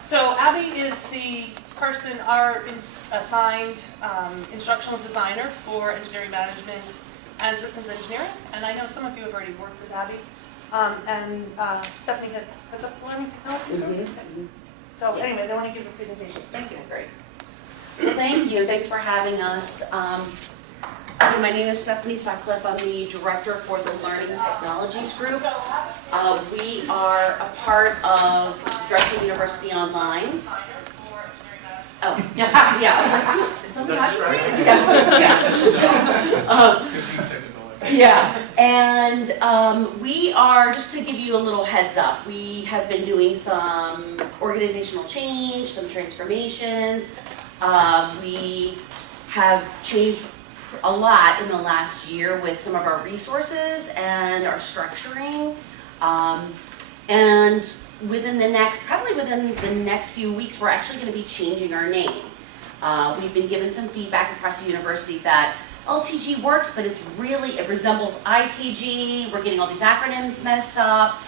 So Abby is the person, our assigned instructional designer for engineering management and systems engineering. And I know some of you have already worked with Abby. And Stephanie heads up learning technologies. So anyway, they want to give a presentation. Thank you. Great. Well, thank you. Thanks for having us. My name is Stephanie Sutcliffe. I'm the director for the Learning Technologies Group. We are a part of Drexel University Online. Oh, yeah. Is somebody talking? Yeah. And we are, just to give you a little heads up, we have been doing some organizational change, some transformations. We have changed a lot in the last year with some of our resources and our structuring. And within the next, probably within the next few weeks, we're actually going to be changing our name. We've been given some feedback across the university that LTG works, but it resembles ITG. We're getting all these acronyms messed up.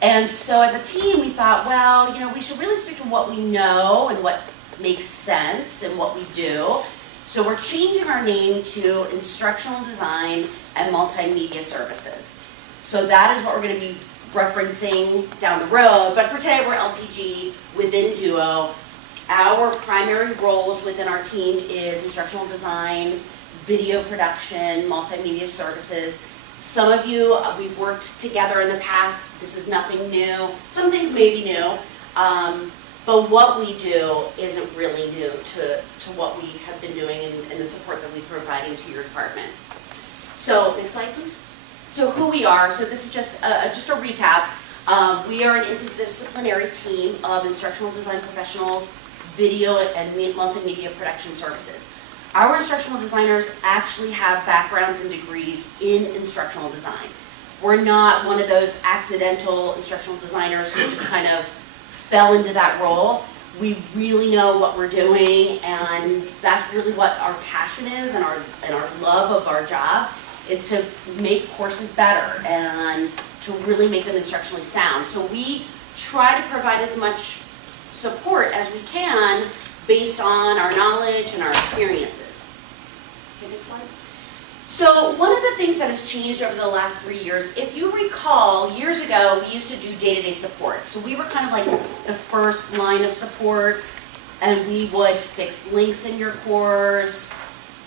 And so as a team, we thought, well, we should really stick to what we know and what makes sense and what we do. So we're changing our name to Instructional Design and Multimedia Services. So that is what we're going to be referencing down the road. But for today, we're LTG within Duo. Our primary roles within our team is instructional design, video production, multimedia services. Some of you, we've worked together in the past. This is nothing new. Some things may be new. But what we do isn't really new to what we have been doing and the support that we're providing to your department. So next slide, please. So who we are, so this is just a recap. We are an interdisciplinary team of instructional design professionals, video and multimedia production services. Our instructional designers actually have backgrounds and degrees in instructional design. We're not one of those accidental instructional designers who just kind of fell into that role. We really know what we're doing, and that's really what our passion is, and our love of our job is to make courses better and to really make them instructionally sound. So we try to provide as much support as we can based on our knowledge and our experiences. Okay, next slide. So one of the things that has changed over the last 3 years, if you recall, years ago we used to do day-to-day support. So we were kind of like the first line of support, and we would fix links in your course,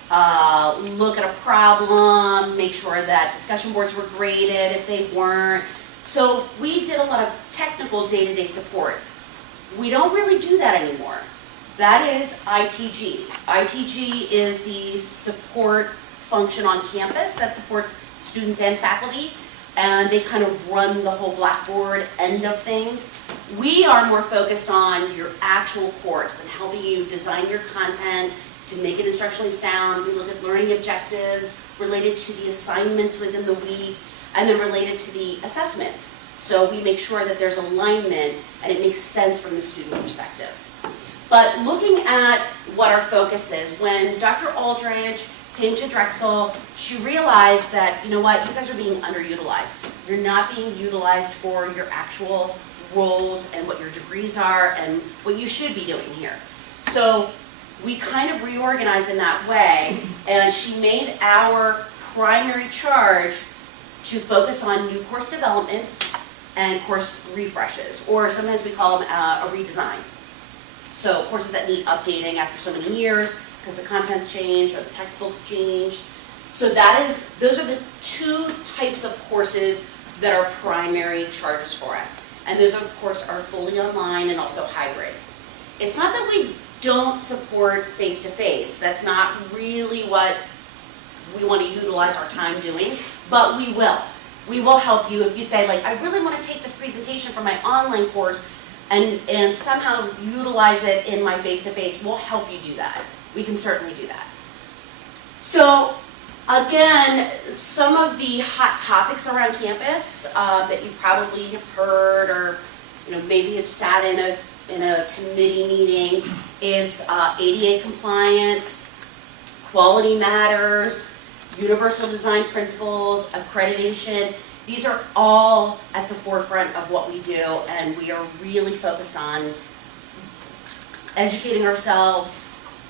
look at a problem, make sure that discussion boards were graded if they weren't. So we did a lot of technical day-to-day support. We don't really do that anymore. That is ITG. ITG is the support function on campus that supports students and faculty, and they kind of run the whole Blackboard end of things. We are more focused on your actual course and helping you design your content to make it instructionally sound. We look at learning objectives related to the assignments within the week, and then related to the assessments. So we make sure that there's alignment and it makes sense from the student perspective. But looking at what our focus is, when Dr. Aldridge came to Drexel, she realized that, you guys are being underutilized. You're not being utilized for your actual roles and what your degrees are and what you should be doing here. So we kind of reorganized in that way, and she made our primary charge to focus on new course developments and course refreshes, or sometimes we call them a redesign. So courses that need updating after so many years, because the content's changed or the textbooks changed. So those are the two types of courses that are primary charges for us. And those, of course, are fully online and also hybrid. It's not that we don't support face-to-face. That's not really what we want to utilize our time doing, but we will. We will help you if you say, like, I really want to take this presentation for my online course and somehow utilize it in my face-to-face. We'll help you do that. We can certainly do that. So again, some of the hot topics around campus that you probably have heard, or maybe have sat in a committee meeting, is ADA compliance, quality matters, universal design principles, accreditation. These are all at the forefront of what we do, and we are really focused on educating ourselves,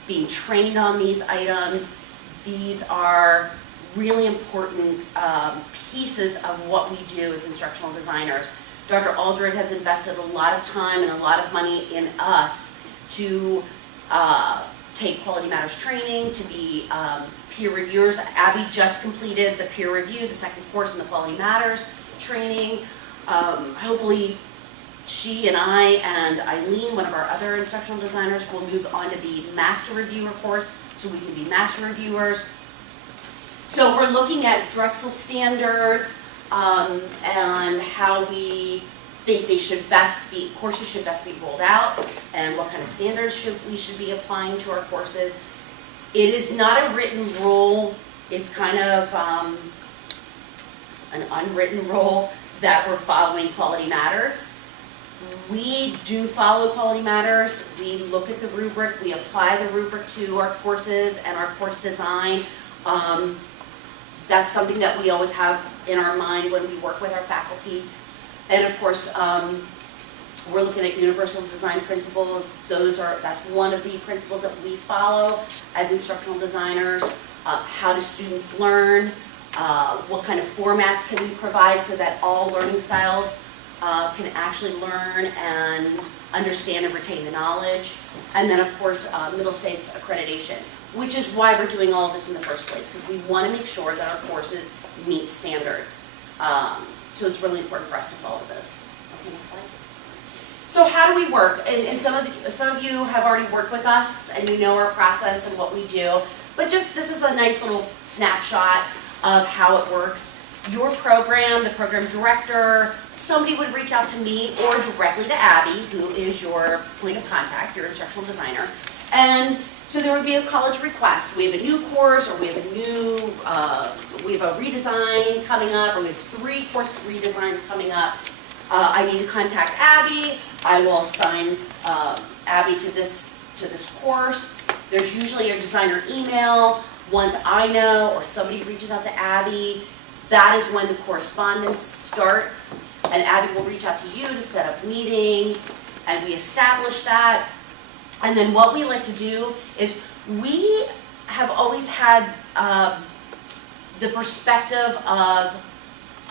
being trained on these items. These are really important pieces of what we do as instructional designers. Dr. Aldred has invested a lot of time and a lot of money in us to take Quality Matters training, to be peer reviewers. Abby just completed the peer review, the second course in the Quality Matters training. Hopefully she and I and Eileen, one of our other instructional designers, will move on to the master reviewer course so we can be master reviewers. So we're looking at Drexel standards and how we think they should best be, courses should best be rolled out, and what kind of standards we should be applying to our courses. It is not a written rule, it's kind of an unwritten rule that we're following Quality Matters. We do follow Quality Matters. We look at the rubric, we apply the rubric to our courses and our course design. That's something that we always have in our mind when we work with our faculty. And of course, we're looking at universal design principles. That's one of the principles that we follow as instructional designers. How do students learn? What kind of formats can we provide so that all learning styles can actually learn and understand and retain the knowledge? And then of course, Middle States accreditation, which is why we're doing all of this in the first place, because we want to make sure that our courses meet standards. So it's really important for us to follow this. Okay, next slide. So how do we work? And some of you have already worked with us and you know our process and what we do, but just this is a nice little snapshot of how it works. Your program, the program director, somebody would reach out to me or directly to Abby, who is your point of contact, your instructional designer. And so there would be a college request. We have a new course, or we have a redesign coming up, or we have 3 course redesigns coming up. I need to contact Abby. I will assign Abby to this course. There's usually a designer email. Once I know or somebody reaches out to Abby, that is when the correspondence starts, and Abby will reach out to you to set up meetings, and we establish that. And then what we like to do is we have always had the perspective of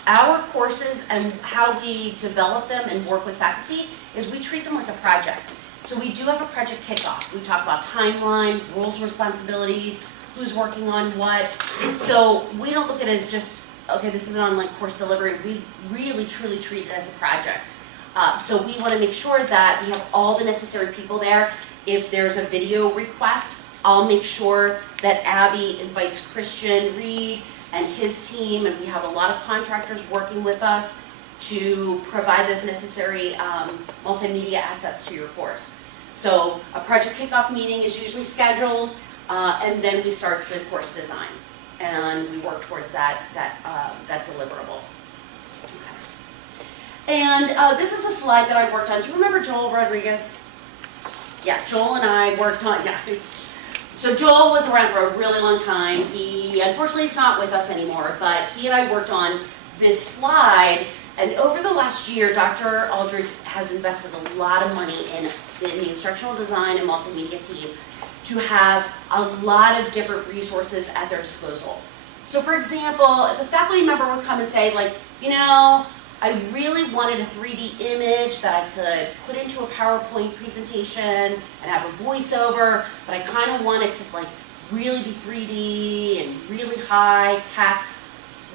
our courses and how we develop them and work with faculty is we treat them like a project. So we do have a project kickoff. We talk about timeline, roles, responsibilities, who's working on what. So we don't look at it as just, okay, this is an online course delivery. We really, truly treat it as a project. So we want to make sure that we have all the necessary people there. If there's a video request, I'll make sure that Abby invites Christian Reed and his team, and we have a lot of contractors working with us to provide those necessary multimedia assets to your course. So a project kickoff meeting is usually scheduled, and then we start the course design, and we work towards that deliverable. Okay. And this is a slide that I worked on. Do you remember Joel Rodriguez? Yeah, Joel and I worked on, yeah. So Joel was around for a really long time. He, unfortunately, is not with us anymore, but he and I worked on this slide, and over the last year, Dr. Aldridge has invested a lot of money in the instructional design and multimedia team to have a lot of different resources at their disposal. So for example, if a faculty member would come and say, like, you know, I really wanted a 3D image that I could put into a PowerPoint presentation and have a voiceover, but I kind of want it to like really be 3D and really high tech.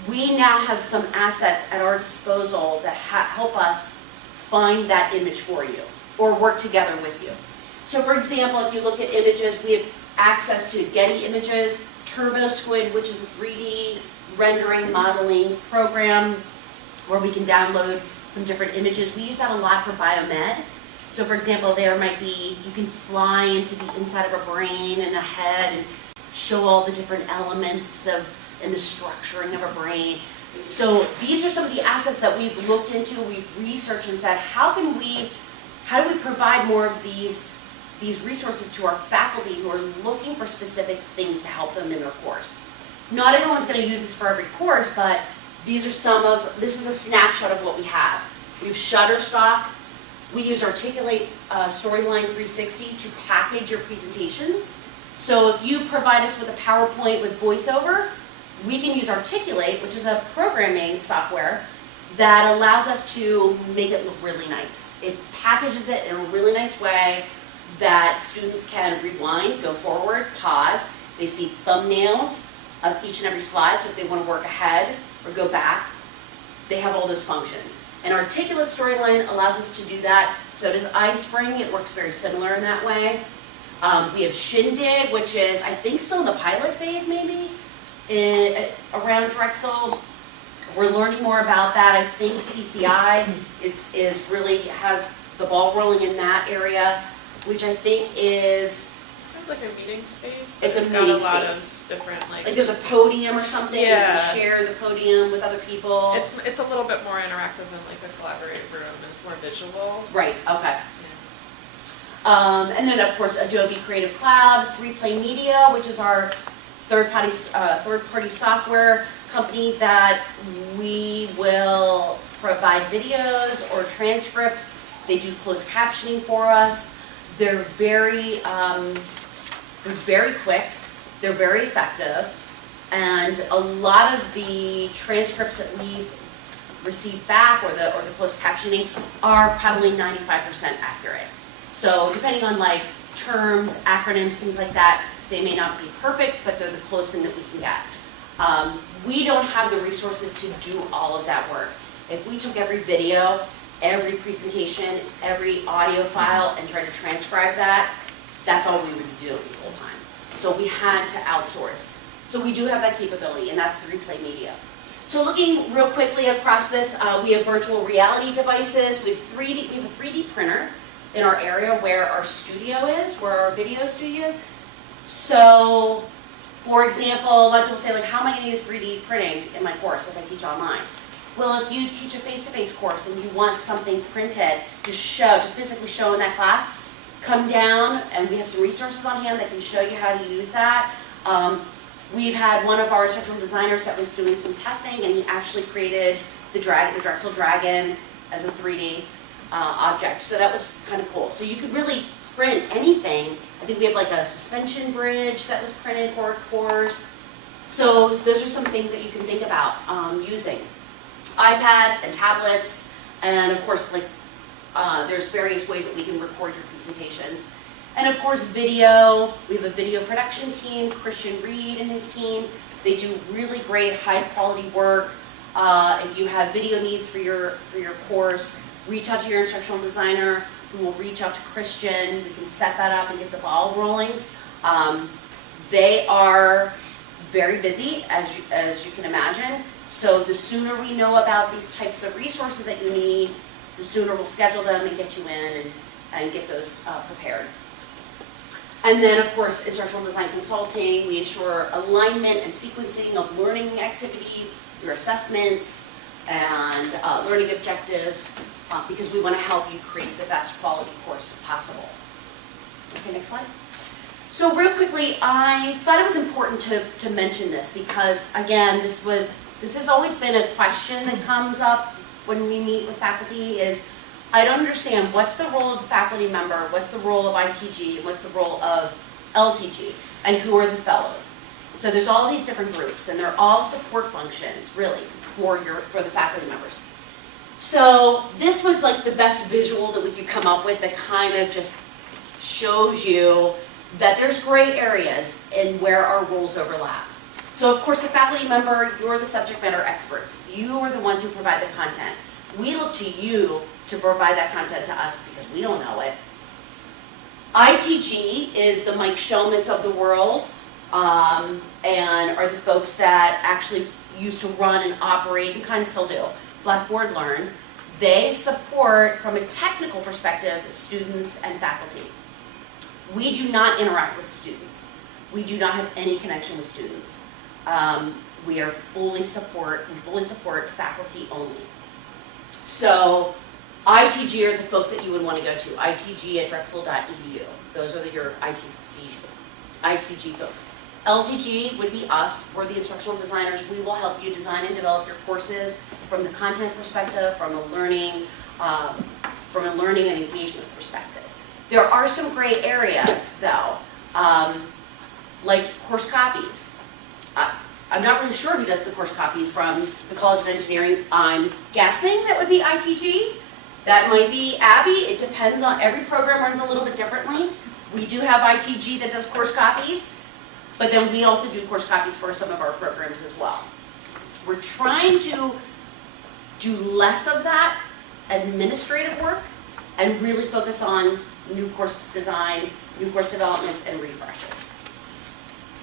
We now have some assets at our disposal that help us find that image for you or work together with you. So for example, if you look at images, we have access to Getty Images, TurboSquid, which is a 3D rendering modeling program where we can download some different images. We use that a lot for biomed. So for example, there might be, you can fly into the inside of a brain and a head and show all the different elements and the structuring of a brain. So these are some of the assets that we've looked into, we've researched and said, how do we provide more of these resources to our faculty who are looking for specific things to help them in their course. Not everyone's going to use this for every course, but This is a snapshot of what we have. We have Shutterstock. We use Articulate Storyline 360 to package your presentations. So if you provide us with a PowerPoint with voiceover, we can use Articulate, which is a programming software that allows us to make it look really nice. It packages it in a really nice way that students can rewind, go forward, pause. They see thumbnails of each and every slide, so if they want to work ahead or go back, they have all those functions. And Articulate Storyline allows us to do that. So does iSpring. It works very similar in that way. We have Shindig, which is, I think, still in the pilot phase, maybe, around Drexel. We're learning more about that. I think CCI is really has the ball rolling in that area, which I think is... It's kind of like a meeting space. It's a got meeting a lot space. of different Like there's a podium or something, you Yeah. can share the podium with other people. It's a little bit more interactive than like a collaborate room, and it's more visual. Right, okay. Yeah. And then of course Adobe Creative Cloud, 3Play Media, which is our third-party software company that we will provide videos or transcripts. They do closed captioning for us. They're very quick. They're very effective, and a lot of the transcripts that we've received back or the closed captioning are probably 95% accurate. So depending on like terms, acronyms, things like that, they may not be perfect, but they're the closest thing that we can get. We don't have the resources to do all of that work. If we took every video, every presentation, every audio file, and tried to transcribe that, that's all we would be doing the whole time. So we had to outsource. So we do have that capability, and that's 3Play Media. So looking real quickly across this, we have virtual reality devices. We have a 3D printer in our area where our studio is, where our video studio is. So, for example, a lot of people say, like, how am I going to use 3D printing in my course if I teach online? Well, if you teach a face-to-face course and you want something printed to physically show in that class, come down and we have some resources on hand that can show you how to use that. We've had one of our instructional designers that was doing some testing, and he actually created the Drexel Dragon as a 3D object. So that was kind of cool. So you could really print anything. I think we have like a suspension bridge that was printed for a course. So those are some things that you can think about using. iPads and tablets, and of course, like there's various ways that we can record your presentations. And of course, video. We have a video production team, Christian Reed and his team. They do really great, high-quality work. If you have video needs for your course, reach out to your instructional designer, who will reach out to Christian. We can set that up and get the ball rolling. They are very busy, as you can imagine. So the sooner we know about these types of resources that you need, the sooner we'll schedule them and get you in and get those prepared. And then, of course, instructional design consulting. We ensure alignment and sequencing of learning activities, your assessments, and learning objectives, because we want to help you create the best quality course possible. Okay, next slide. So real quickly, I thought it was important to mention this because, again, this has always been a question that comes up when we meet with faculty is, I don't understand, what's the role of a faculty member, what's the role of ITG, and what's the role of LTG, and who are the fellows? So there's all these different groups, and they're all support functions, really, for the faculty members. So this was like the best visual that we could come up with that kind of just shows you that there's gray areas in where our roles overlap. So of course, the faculty member, you're the subject matter experts. You are the ones who provide the content. We look to you to provide that content to us because we don't know it. ITG is the Mike Shellmans of the world, and are the folks that actually used to run and operate, and kind of still do, Blackboard Learn. They support, from a technical perspective, students and faculty. We do not interact with students. We do not have any connection with students. We fully support faculty only. So ITG are the folks that you would want to go to, itg@drexel.edu. Those are your ITG folks. LTG would be us, or the instructional designers. We will help you design and develop your courses from the content perspective, from a learning and engagement perspective. There are some gray areas, though, like course copies. I'm not really sure who does the course copies from the College of Engineering. I'm guessing that would be ITG. That might be Abby. It depends on, every program runs a little bit differently. We do have ITG that does course copies, but then we also do course copies for some of our programs as well. We're trying to do less of that administrative work and really focus on new course design, new course developments, and refreshes.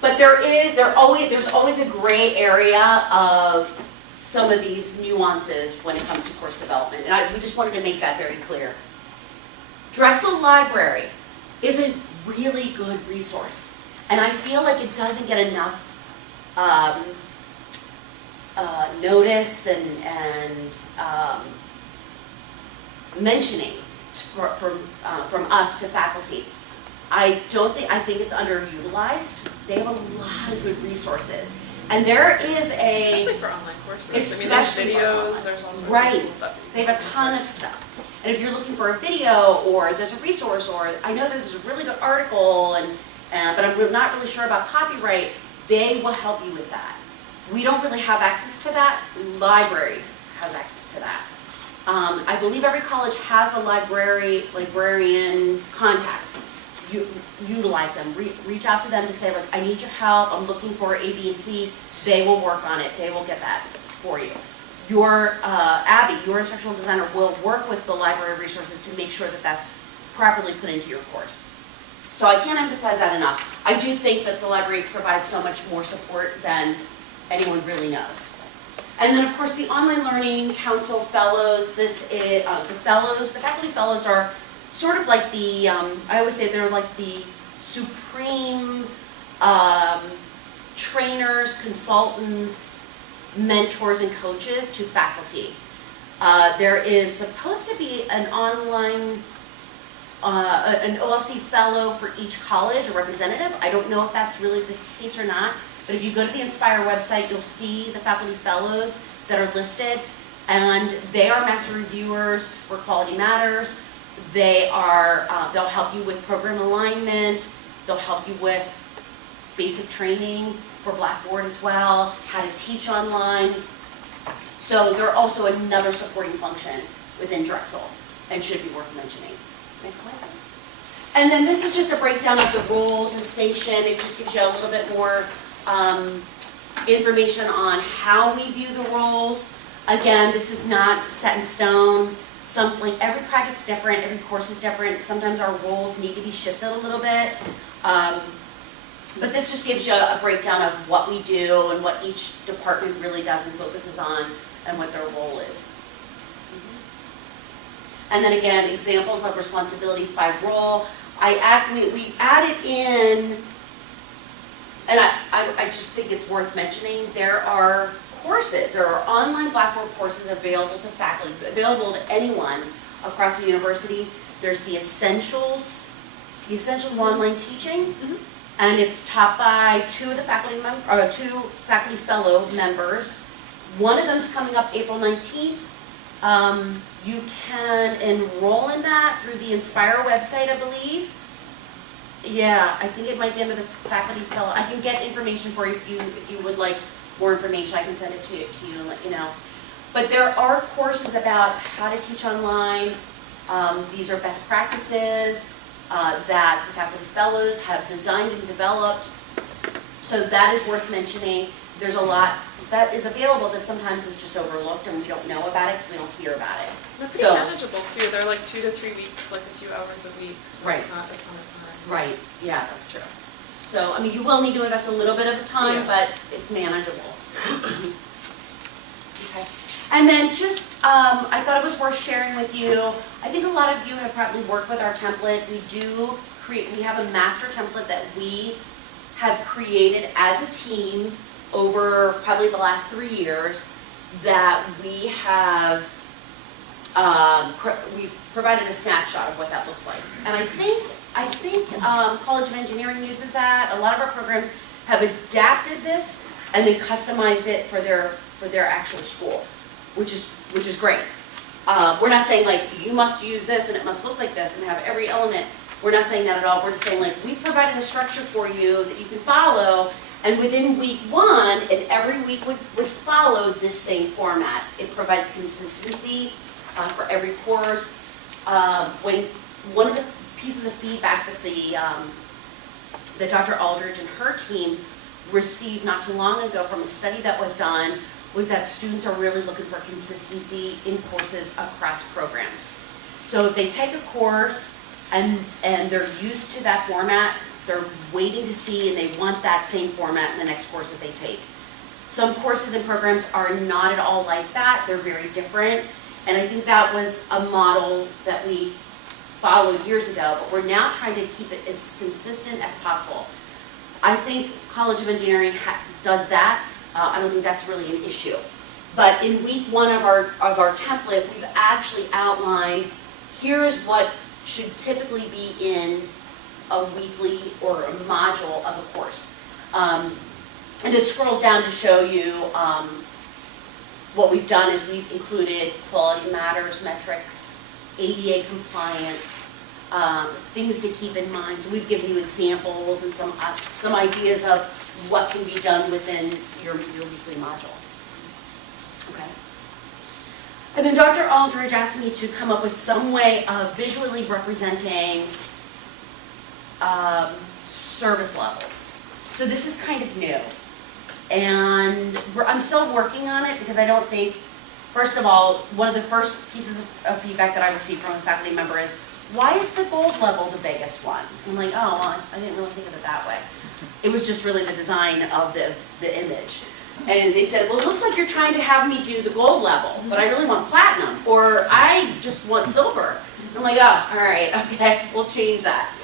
But there's always a gray area of some of these nuances when it comes to course development, and we just wanted to make that very clear. Drexel Library is a really good resource, and I feel like it doesn't get enough notice and mentioning from us to faculty. I think it's underutilized. They have a lot of good resources. And there is Especially for online courses. Especially I mean, there's for videos, online. there's all sorts Right. of cool stuff. They have a ton of stuff. And if you're looking for a video, or there's a resource, or I know there's a really good article, but I'm not really sure about copyright, they will help you with that. We don't really have access to that. Library has access to that. I believe every college has a librarian contact. Utilize them, reach out to them to say, like, I need your help, I'm looking for A, B, and C. They will work on it, they will get that for you. Your, Abby, your instructional designer, will work with the library resources to make sure that that's properly put into your course. So I can't emphasize that enough. I do think that the library provides so much more support than anyone really knows. And then, of course, the Online Learning Council Fellows, the faculty fellows are sort of like the, I always say they're like the supreme trainers, consultants, mentors, and coaches to faculty. There is supposed to be an online, an OLC fellow for each college, a representative. I don't know if that's really the case or not, but if you go to the Inspire website, you'll see the faculty fellows that are listed, and they are master reviewers for Quality Matters. They'll help you with program alignment, they'll help you with basic training for Blackboard as well, how to teach online. So they're also another supporting function within Drexel and should be worth mentioning. Next slide, please. And then this is just a breakdown of the role distinction. It just gives you a little bit more information on how we view the roles. Again, this is not set in stone. Every project's different, every course is different. Sometimes our roles need to be shifted a little bit. But this just gives you a breakdown of what we do and what each department really does and focuses on and what their role is. And then again, examples of responsibilities by role. We added in, and I just think it's worth mentioning, there are online Blackboard courses available to faculty, available to anyone across the university. There's the Essentials of Online Teaching, and it's taught by two faculty fellow members. One of them's coming up April 19th. You can enroll in that through the Inspire website, I believe. Yeah, I think it might be under the faculty fellow. I can get information for you if you would like more information. I can send it to you and let you know. But there are courses about how to teach online. These are best practices that the faculty fellows have designed and developed. So that is worth mentioning. There's a lot that is available that sometimes is just overlooked and we don't know about it because we don't hear about it. They're pretty manageable too. They're like 2 to 3 weeks, like a few hours a week. So Right. It's not a ton of time. Right, yeah, that's true. So, I mean, you will need to invest a little bit of time, Yeah. but it's manageable. Okay. And then just, I thought it was worth sharing with you. I think a lot of you have probably worked with our template. We have a master template that we have created as a team over probably the last 3 years that we have, we've provided a snapshot of what that looks like. And I think College of Engineering uses that. A lot of our programs have adapted this and then customized it for their actual school, which is great. We're not saying like, you must use this and it must look like this and have every element. We're not saying that at all. We're just saying like, we provided a structure for you that you can follow, and within week 1, and every week would follow this same format. It provides consistency for every course. When one of the pieces of feedback that Dr. Aldridge and her team received not too long ago from a study that was done was that students are really looking for consistency in courses across programs. So if they take a course and they're used to that format, they're waiting to see and they want that same format in the next course that they take. Some courses and programs are not at all like that. They're very different. And I think that was a model that we followed years ago, but we're now trying to keep it as consistent as possible. I think College of Engineering does that. I don't think that's really an issue. But in week 1 of our template, we've actually outlined, here's what should typically be in a weekly or a module of a course. And it scrolls down to show you what we've done is we've included quality matters, metrics, ADA compliance, things to keep in mind. So we've given you examples and some ideas of what can be done within your weekly module. Okay. And then Dr. Aldridge asked me to come up with some way of visually representing service levels. So this is kind of new. And I'm still working on it because I don't think, first of all, one of the first pieces of feedback that I received from a faculty member is, why is the gold level the biggest one? I'm like, oh, well, I didn't really think of it that way. It was just really the design of the image. And they said, well, it looks like you're trying to have me do the gold level, but I really want platinum, or I just want silver. I'm like, oh, all right, okay, we'll change that.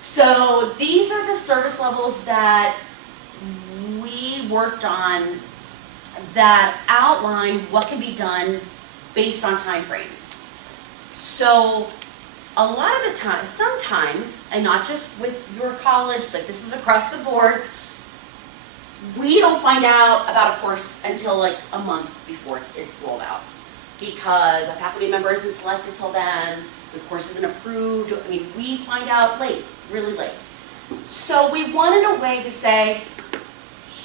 So these are the service levels that we worked on that outline what can be done based on time frames. So a lot of the time, sometimes, and not just with your college, but this is across the board, we don't find out about a course until like a month before it's rolled out. Because a faculty member isn't selected till then, the course isn't approved. I mean, we find out late, really late. So we wanted a way to say,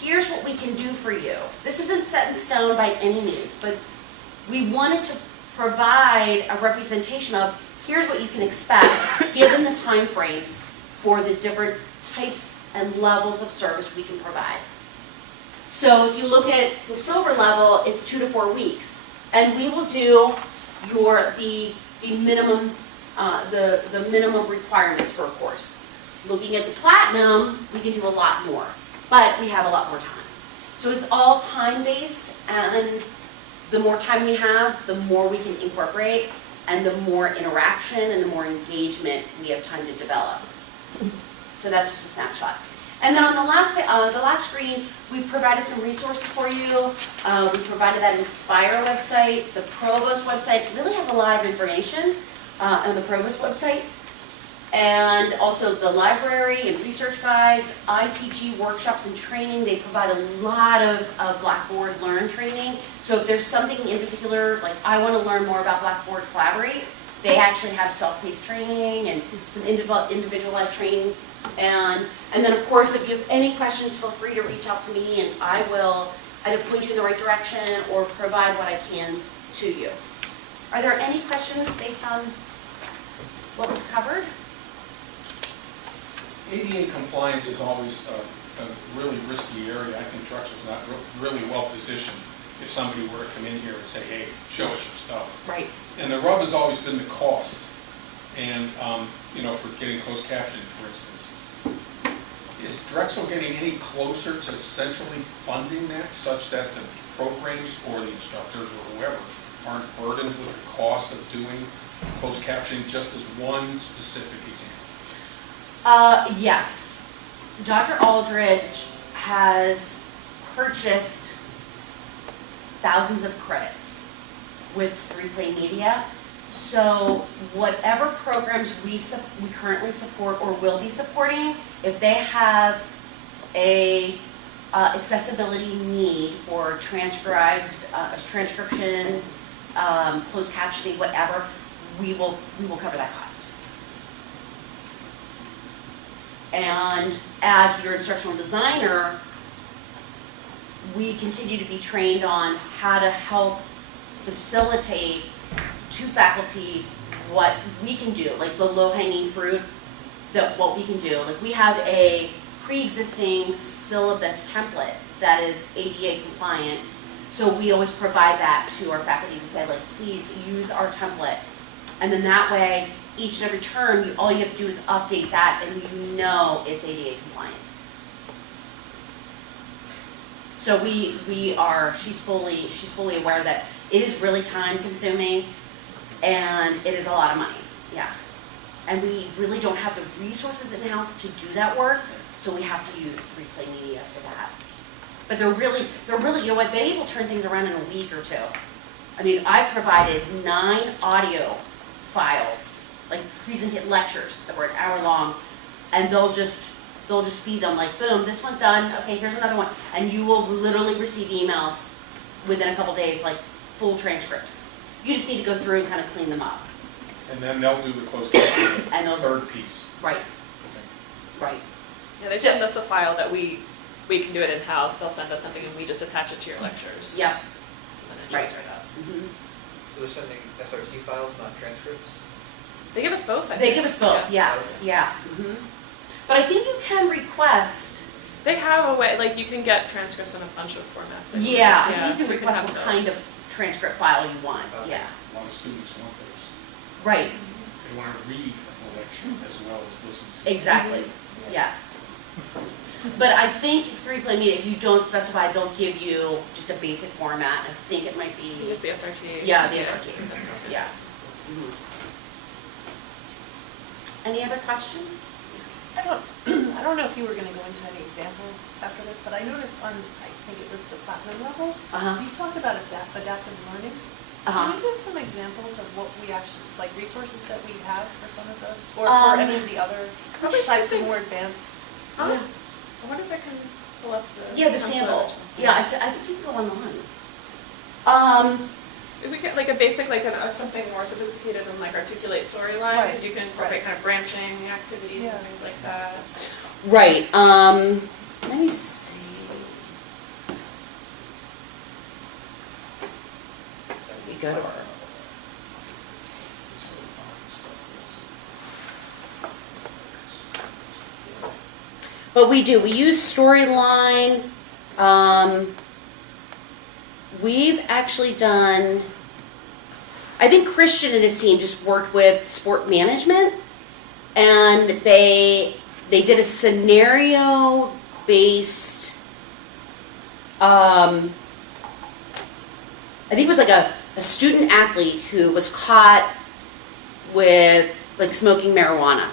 here's what we can do for you. This isn't set in stone by any means, but we wanted to provide a representation of here's what you can expect given the time frames for the different types and levels of service we can provide. So if you look at the silver level, it's 2 to 4 weeks, and we will do the minimum minimum requirements for a course. Looking at the platinum, we can do a lot more, but we have a lot more time. So it's all time-based, and the more time we have, the more we can incorporate, and the more interaction and the more engagement we have time to develop. So that's just a snapshot. And then on the last screen, we've provided some resources for you. We provided that Inspire website. The Provost website really has a lot of information on the Provost website. And also the library and research guides, ITG workshops and training. They provide a lot of Blackboard Learn training. So if there's something in particular, like I want to learn more about Blackboard Collaborate, they actually have self-paced training and some individualized training. And then of course, if you have any questions, feel free to reach out to me and I will either point you in the right direction or provide what I can to you. Are there any questions based on what was covered? ADA compliance is always a really risky area. I think Drexel's not really well positioned if somebody were to come in here and say, hey, show us your stuff. Right. And the rub has always been the cost. And, for getting closed captioning, for instance. Is Drexel getting any closer to centrally funding that such that the programs or the instructors or whoever aren't burdened with the cost of doing closed captioning, just as one specific example? Yes. Dr. Aldridge has purchased thousands of credits with 3Play Media. So whatever programs we currently support or will be supporting, if they have a accessibility need for transcribed, transcriptions, closed captioning, whatever, we will cover that cost. And as your instructional designer, we continue to be trained on how to help facilitate to faculty what we can do, like the low-hanging fruit, that what we can do. Like we have a pre-existing syllabus template that is ADA compliant, so we always provide that to our faculty to say, like, please use our template. And then that way, each and every term, all you have to do is update that and you know it's ADA compliant. So she's fully aware that it is really time consuming and it is a lot of money, yeah. And we really don't have the resources in-house to do that work, so we have to use 3Play Media for that. But they're really, you know what, they will turn things around in a week or two. I mean, I've provided 9 audio files, like lectures that were an hour long, and they'll just feed them like, boom, this one's done, okay, here's another one. And you will literally receive emails within a couple days, like full transcripts. You just need to go through and kind of clean them up. And then they'll do the closed captioning, And they'll- third piece. Right, Okay. right. Yeah, they send us a file that we can do it in-house, they'll send us something and we just attach it to your lectures. Yep. So then it Right. shows right up. Mhm. So they're sending SRT files, not transcripts? They give us both, I think. They give us both, Yeah. yes, yeah. Mhm. But I think you can request, They have a way, like you can get transcripts in a bunch of formats. I believe. yeah, I think you so can request have what both. kind of transcript file you want, Okay. yeah. A lot of students want those. Right, They want to read a lecture as well as listen to it. exactly, yeah. But I think 3Play Media, if you don't specify, they'll give you just a basic format. I think it might I think be, it's the SRT. yeah, the SRT, That's the- yeah. Mhm. Any other questions? I don't know if you were gonna go into any examples after this, but I noticed on, I think it was the platinum level, Uh-huh, you talked about adaptive learning. uh-huh. Can you give some examples of what we actually, like resources that we have for some of those? Or Um, for any of the other probably types of something- more advanced? Oh, Yeah. I wonder if I can pull up the. Yeah, the template sample, or something. yeah, I think you can go online. If we get like a basic, like something more sophisticated than like articulate storyline, Right, because you can incorporate right. kind of branching activities Yeah. and things like that. Right, let me see. Let me go to our, but we use Storyline, we've actually done, I think Christian and his team just worked with sport management, and they did a scenario-based, I think it was like a student athlete who was caught with like smoking marijuana.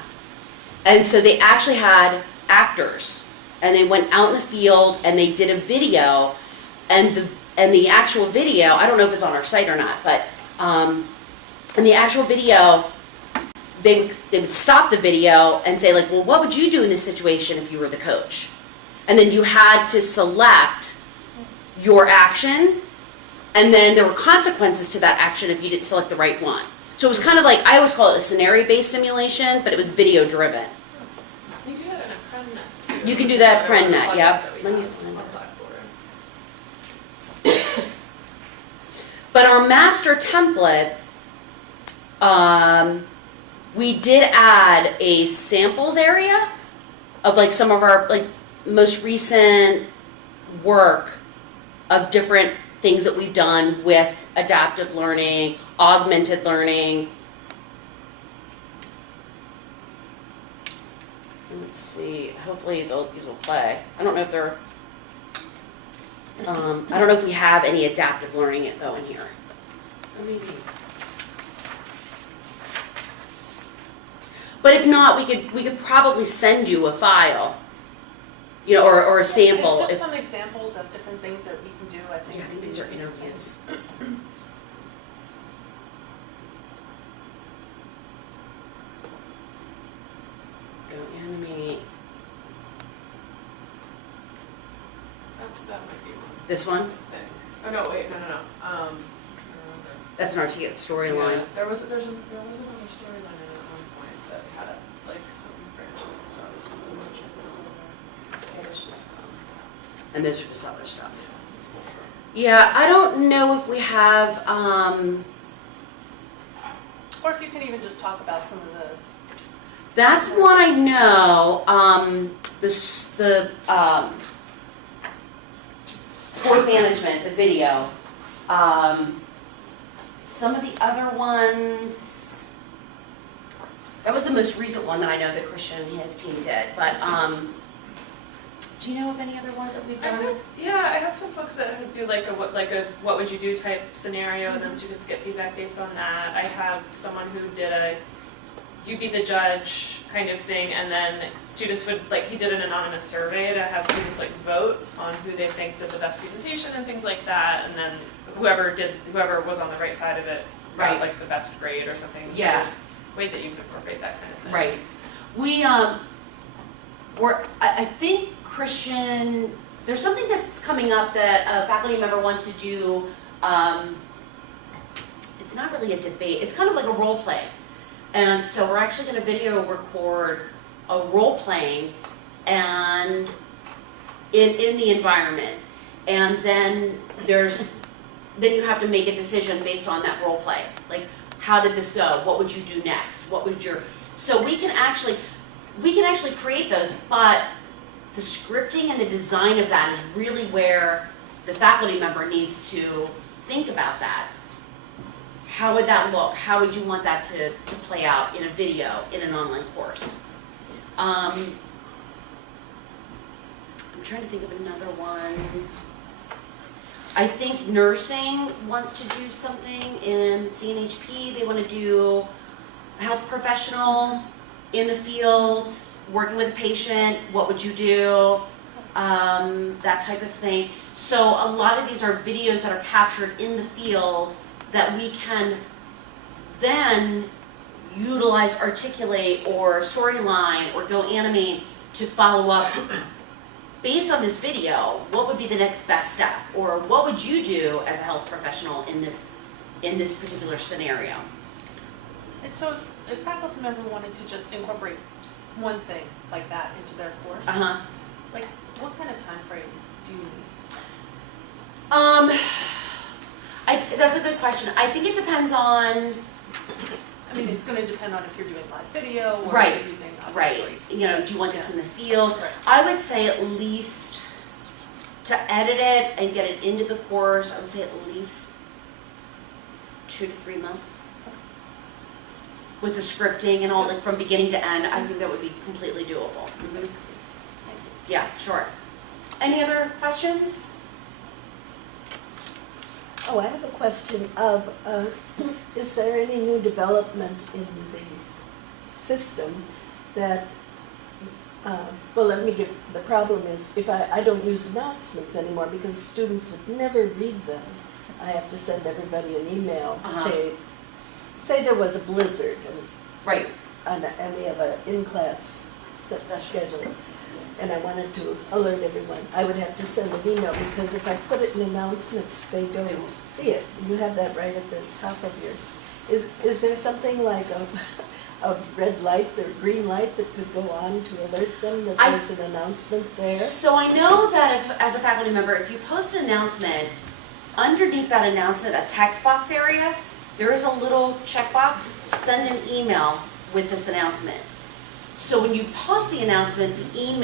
And so they actually had actors, and they went out in the field and they did a video, and the actual video, I don't know if it's on our site or not, but in the actual video, they would stop the video and say like, well, what would you do in this situation if you were the coach? And then you had to select your action, and then there were consequences to that action if you didn't select the right one. So it was kind of like, I always call it a scenario-based simulation, but it was video-driven. You can do that in a PrenNet too. You can do that at Whatever PrenNet, plugins yep. that we Let me have find on it. Blackboard. But our master template, we did add a samples area of like some of our like most recent work of different things that we've done with adaptive learning, augmented learning. Let's see, hopefully these will play. I don't know if they're, I don't know if we have any adaptive learning though in here. Or maybe. But if not, we could probably send you a file, you know, or a sample. Just if- some examples of different things that we can do, I think. Yeah, I think these are interviews. Go animate. This one? thing. Oh, no, wait, no. That's an articulate storyline. Yeah, there was another storyline in it at one point that had like some branching stuff. Okay, it's just, And those are just other stuff. Yeah, I don't know if we have, Or if you can even just talk about some of the, that's one I know, the sport management, the video. Some of the other ones, that was the most recent one that I know that Christian and his team did, but, do you know of any other ones that we've done? I have some folks that do like a what would you do type scenario, and then students get feedback based on that. I have someone who did a you be the judge kind of thing, and then students would, like, he did an anonymous survey to have students like vote on who they think did the best presentation and things like that, and then whoever was on the right side of it got Right. like the best grade or something. So Yeah. there's ways that you could incorporate that kind of thing. Right. I think Christian, there's something that's coming up that a faculty member wants to do, it's not really a debate, it's kind of like a role play. And so we're actually gonna video record a role playing and in the environment. And then then you have to make a decision based on that role play. Like, how did this go? What would you do next? So we can actually create those, but the scripting and the design of that is really where the faculty member needs to think about that. How would that look? How would you want that to play out in a video, in an online course? I'm trying to think of another one. I think nursing wants to do something in CNHP. They want to do a health professional in the field, working with a patient, what would you do? That type of thing. So a lot of these are videos that are captured in the field that we can then utilize, articulate, or storyline, or go animate to follow up. Based on this video, what would be the next best step? Or what would you do as a health professional in this particular scenario? and so if a faculty member wanted to just incorporate one thing like that into their course, like what kind of time frame do you need? That's a good question. I think it depends on, I mean, it's gonna depend on if you're doing live video or Right, if you're using, right, obviously. you know, do you want this in the field? Right. I would say at least, to edit it and get it into the course, I would say at least 2 to 3 months. With the scripting and all, like from beginning to end, I think that would be completely doable. Yeah, sure. Any other questions? Oh, I have a question of, is there any new development in the system that, well, let me give, the problem is, if I don't use announcements anymore because students would never read them. I have to send everybody an email, say there was a blizzard Right. and we have an in-class schedule. And I wanted to alert everyone, I would have to send an email, because if I put it in announcements, they don't see it. You have that right at the top of your, is there something like a red light or green light that could go on to alert them that there's an announcement there? So I know that if, as a faculty member, if you post an announcement, underneath that announcement, that text box area, there is a little checkbox, send an email with this announcement. So when you post the announcement, the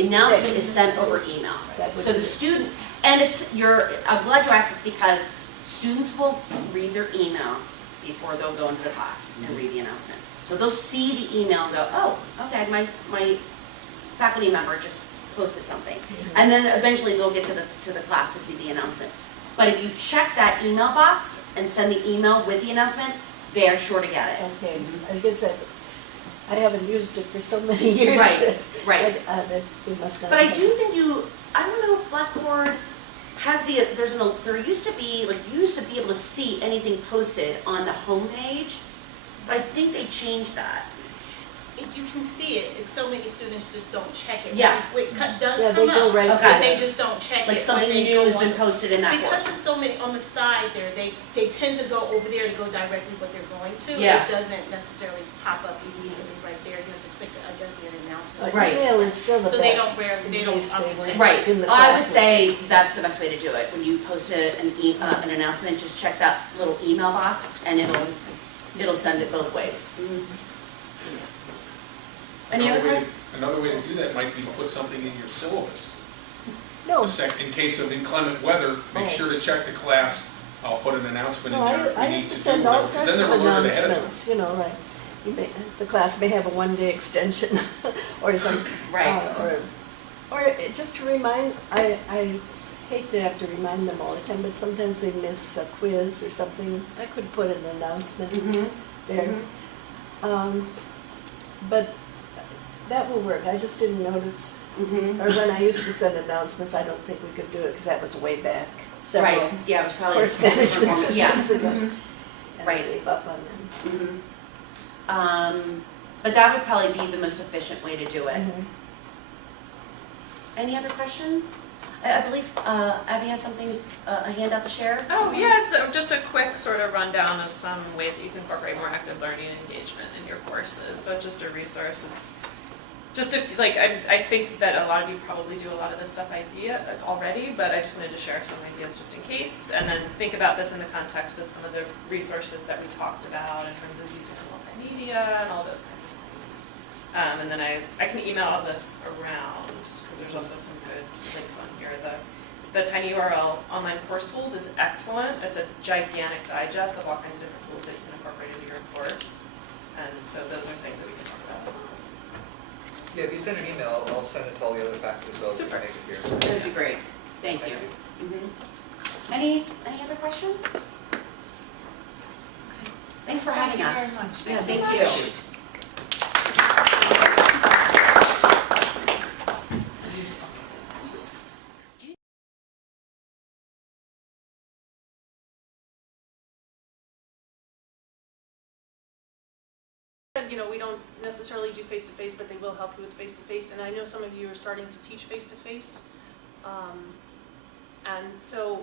announcement is sent over email. So the student, and I'm glad you asked this, because students will read their email before they'll go into the class and read the announcement. So they'll see the email and go, oh, okay, my faculty member just posted something. And then eventually they'll get to the class to see the announcement. But if you check that email box and send the email with the announcement, they are sure to get it. Okay, I guess I haven't used it for so many years. Right. That it must not But I have. do think I don't know if Blackboard has there used to be, like, you used to be able to see anything posted on the home page, but I think they changed that. if you can see it, if so many students just don't check it. Yeah. It does Yeah, they come go up, right but to they it. just don't check it. Like something when they new go has on been the- posted in that Because course. there's so many on the side there, they tend to go over there to go directly what they're going to. Yeah. It doesn't necessarily pop up immediately right there. You have to click, I guess, the announcement. Right. Email is still the So they don't best. they in don't case they often weren't check. Right, in the I would classroom. say that's the best way to do it. When you post an announcement, just check that little email box and it'll send it both ways. Any other questions? Another way to do that might be to put something in your syllabus. No, In case of inclement weather, make Oh. sure to check the class. I'll put an announcement in no, there if we I need used to to do send all whatever, 'cause sorts then of they're alerted ahead of time. announcements, you know, like, the class may have a one-day extension or some, Right. or just to remind, I hate to have to remind them all the time, but sometimes they miss a quiz or something. I could put an announcement Mm-hmm. there. But that will work, I just didn't notice, Mm-hmm. or when I used to send announcements, I don't think we could do it, because that was way back, several Right, yeah, it was probably. course management Yeah. systems ago. Mhm. And I Right. gave up on them. But that would probably be the most efficient way to do it. Mhm. Any other questions? I believe Abby has something, a handout to share. Oh, yeah, it's just a quick sort of rundown of some ways that you can incorporate more active learning and engagement in your courses. So it's just a resource. It's just if, like, I think that a lot of you probably do a lot of this stuff already, but I just wanted to share some ideas just in case. And then think about this in the context of some of the resources that we talked about in terms of using the multimedia and all those kinds of things. And then I can email all this around, because there's also some good links on here. The Tiny URL online course tools is excellent. It's a gigantic digest of all kinds of different tools that you can incorporate into your course. And so those are things that we can talk about as well. Yeah, if you send an email, I'll send it to all the other faculty as well, so we can Super. make it here. That would be great. Thank you. Mhm. Any other questions? Okay. Thanks for having us. Thank you very much. Yeah, Thanks thank so you. much. You know, we don't necessarily do face-to-face, but they will help you with face-to-face, and I know some of you are starting to teach face-to-face. And so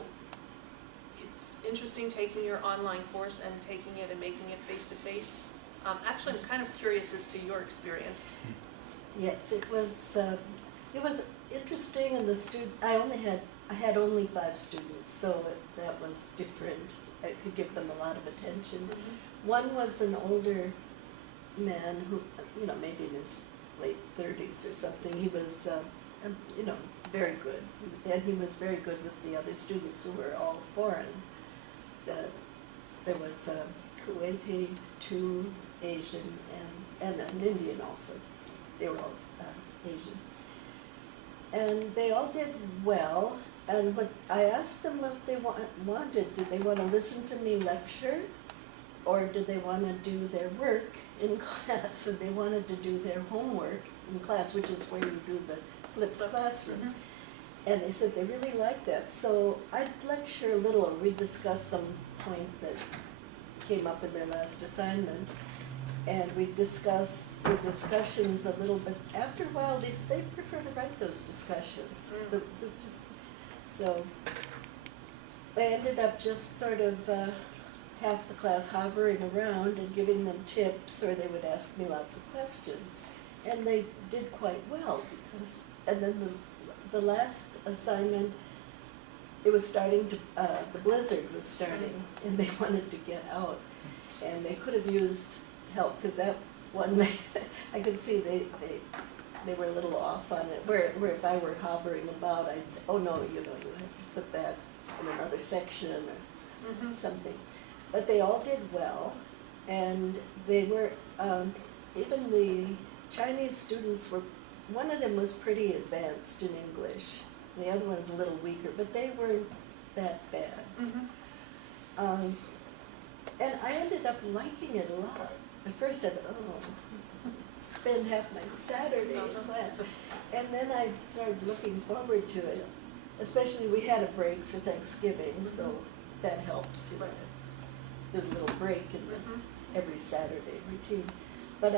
it's interesting taking your online course and taking it and making it face-to-face. Actually, I'm kind of curious as to your experience. Yes, it was interesting, and I had only 5 students, so that was different. I could give them a lot of attention. One was an older man who, you know, maybe in his late 30s or something. He was, you know, very good. And he was very good with the other students who were all foreign. There was a Kuwaiti, 2 Asian, and an Indian also. They were all Asian. And they all did well. And what I asked them what they wanted. Did they want to listen to me lecture? Or did they want to do their work in class? And they wanted to do their homework in class, which is where you do the flipped classroom. And they said they really liked that. So I'd lecture a little, and we'd discuss some point that came up in their last assignment. And we'd discuss the discussions a little bit. After a while, they prefer to write those discussions. So I ended up just sort of half the class hovering around and giving them tips, or they would ask me lots of questions. And they did quite well, because, and then the last assignment, it was starting to, the blizzard was starting, and they wanted to get out. And they could have used help, because that one, I could see they were a little off on it, where if I were hovering about, I'd say, oh no, you know, you have to put that in another section or something. But they all did well, and they were, even the Chinese students were, one of them was pretty advanced in English, the other one was a little weaker, but they weren't that bad. And I ended up liking it a lot. At first I said, oh, spend half my Saturday in class. And then I started looking forward to it. Especially we had a break for Thanksgiving, so that helps. You know. There's a little break in the every Saturday routine. But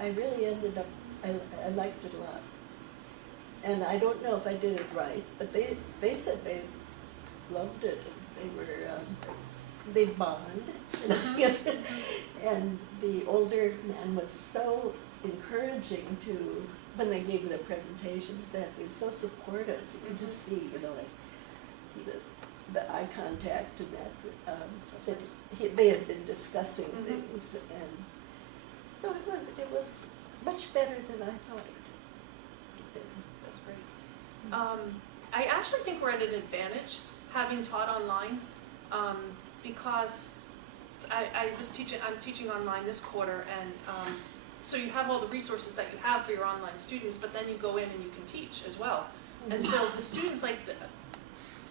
I really ended up, I liked it a lot. And I don't know if I did it right, but they said they loved it. They were, they bond, you know, I guess. And the older man was so encouraging to, when they gave their presentations, that they were so supportive. You could just see, you know, like the eye contact and that they had been discussing things, and so it was much better than I thought it would have been. That's great. I actually think we're at an advantage having taught online, because I'm teaching online this quarter, and so you have all the resources that you have for your online students, but then you go in and you can teach as well. And so the students, like,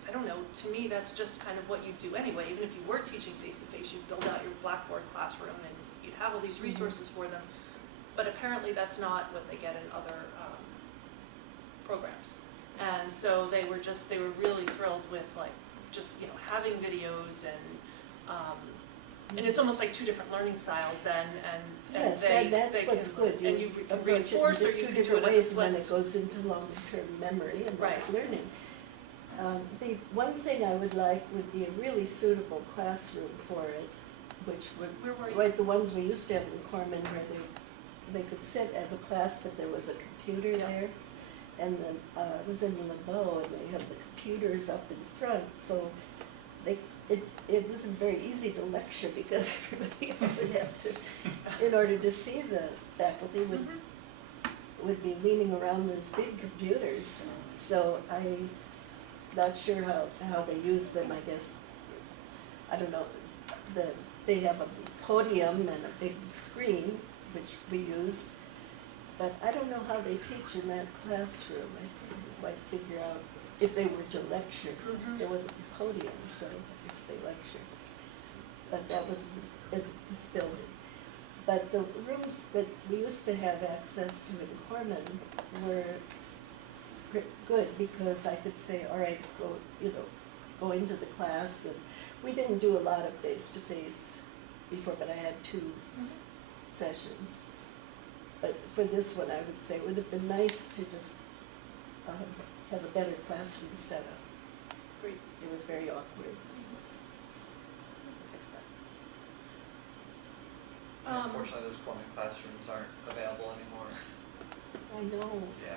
I don't know, to me, that's just kind of what you do anyway. Even if you were teaching face-to-face, you'd build out your Blackboard classroom and you'd have all these resources for them. But apparently that's not what they get in other programs. And so they were really thrilled with, like, just, you know, having videos and it's almost like two different learning styles then, and Yes, they and that's can, what's good. and you can approach reinforce, or it you in can two do it different as a ways, and then split. it goes into long-term memory, and that's Right. learning. The one thing I would like would be a really suitable classroom for it, which Where were would, you? like the ones we used to have in Corman, where they could sit as a class, but there was a computer Yeah. there. And then, it was in LeBeau, and they have the computers up in front, so it isn't very easy to lecture, because everybody would have to, in order to see the faculty, would be leaning around those big computers. So I'm not sure how they use them, I guess. I don't know, they have a podium and a big screen, which we use, but I don't know how they teach in that classroom. I might figure out if they were to lecture. There wasn't a podium, so I guess they lectured. But that was in this building. But the rooms that we used to have access to in Corman were good, because I could say, all right, go into the class, and we didn't do a lot of face-to-face before, but I had 2 sessions. But for this one, I would say it would have been nice to just have a better classroom setup. Great. It was very awkward. Unfortunately, those Corman classrooms aren't available anymore. I know. Yeah.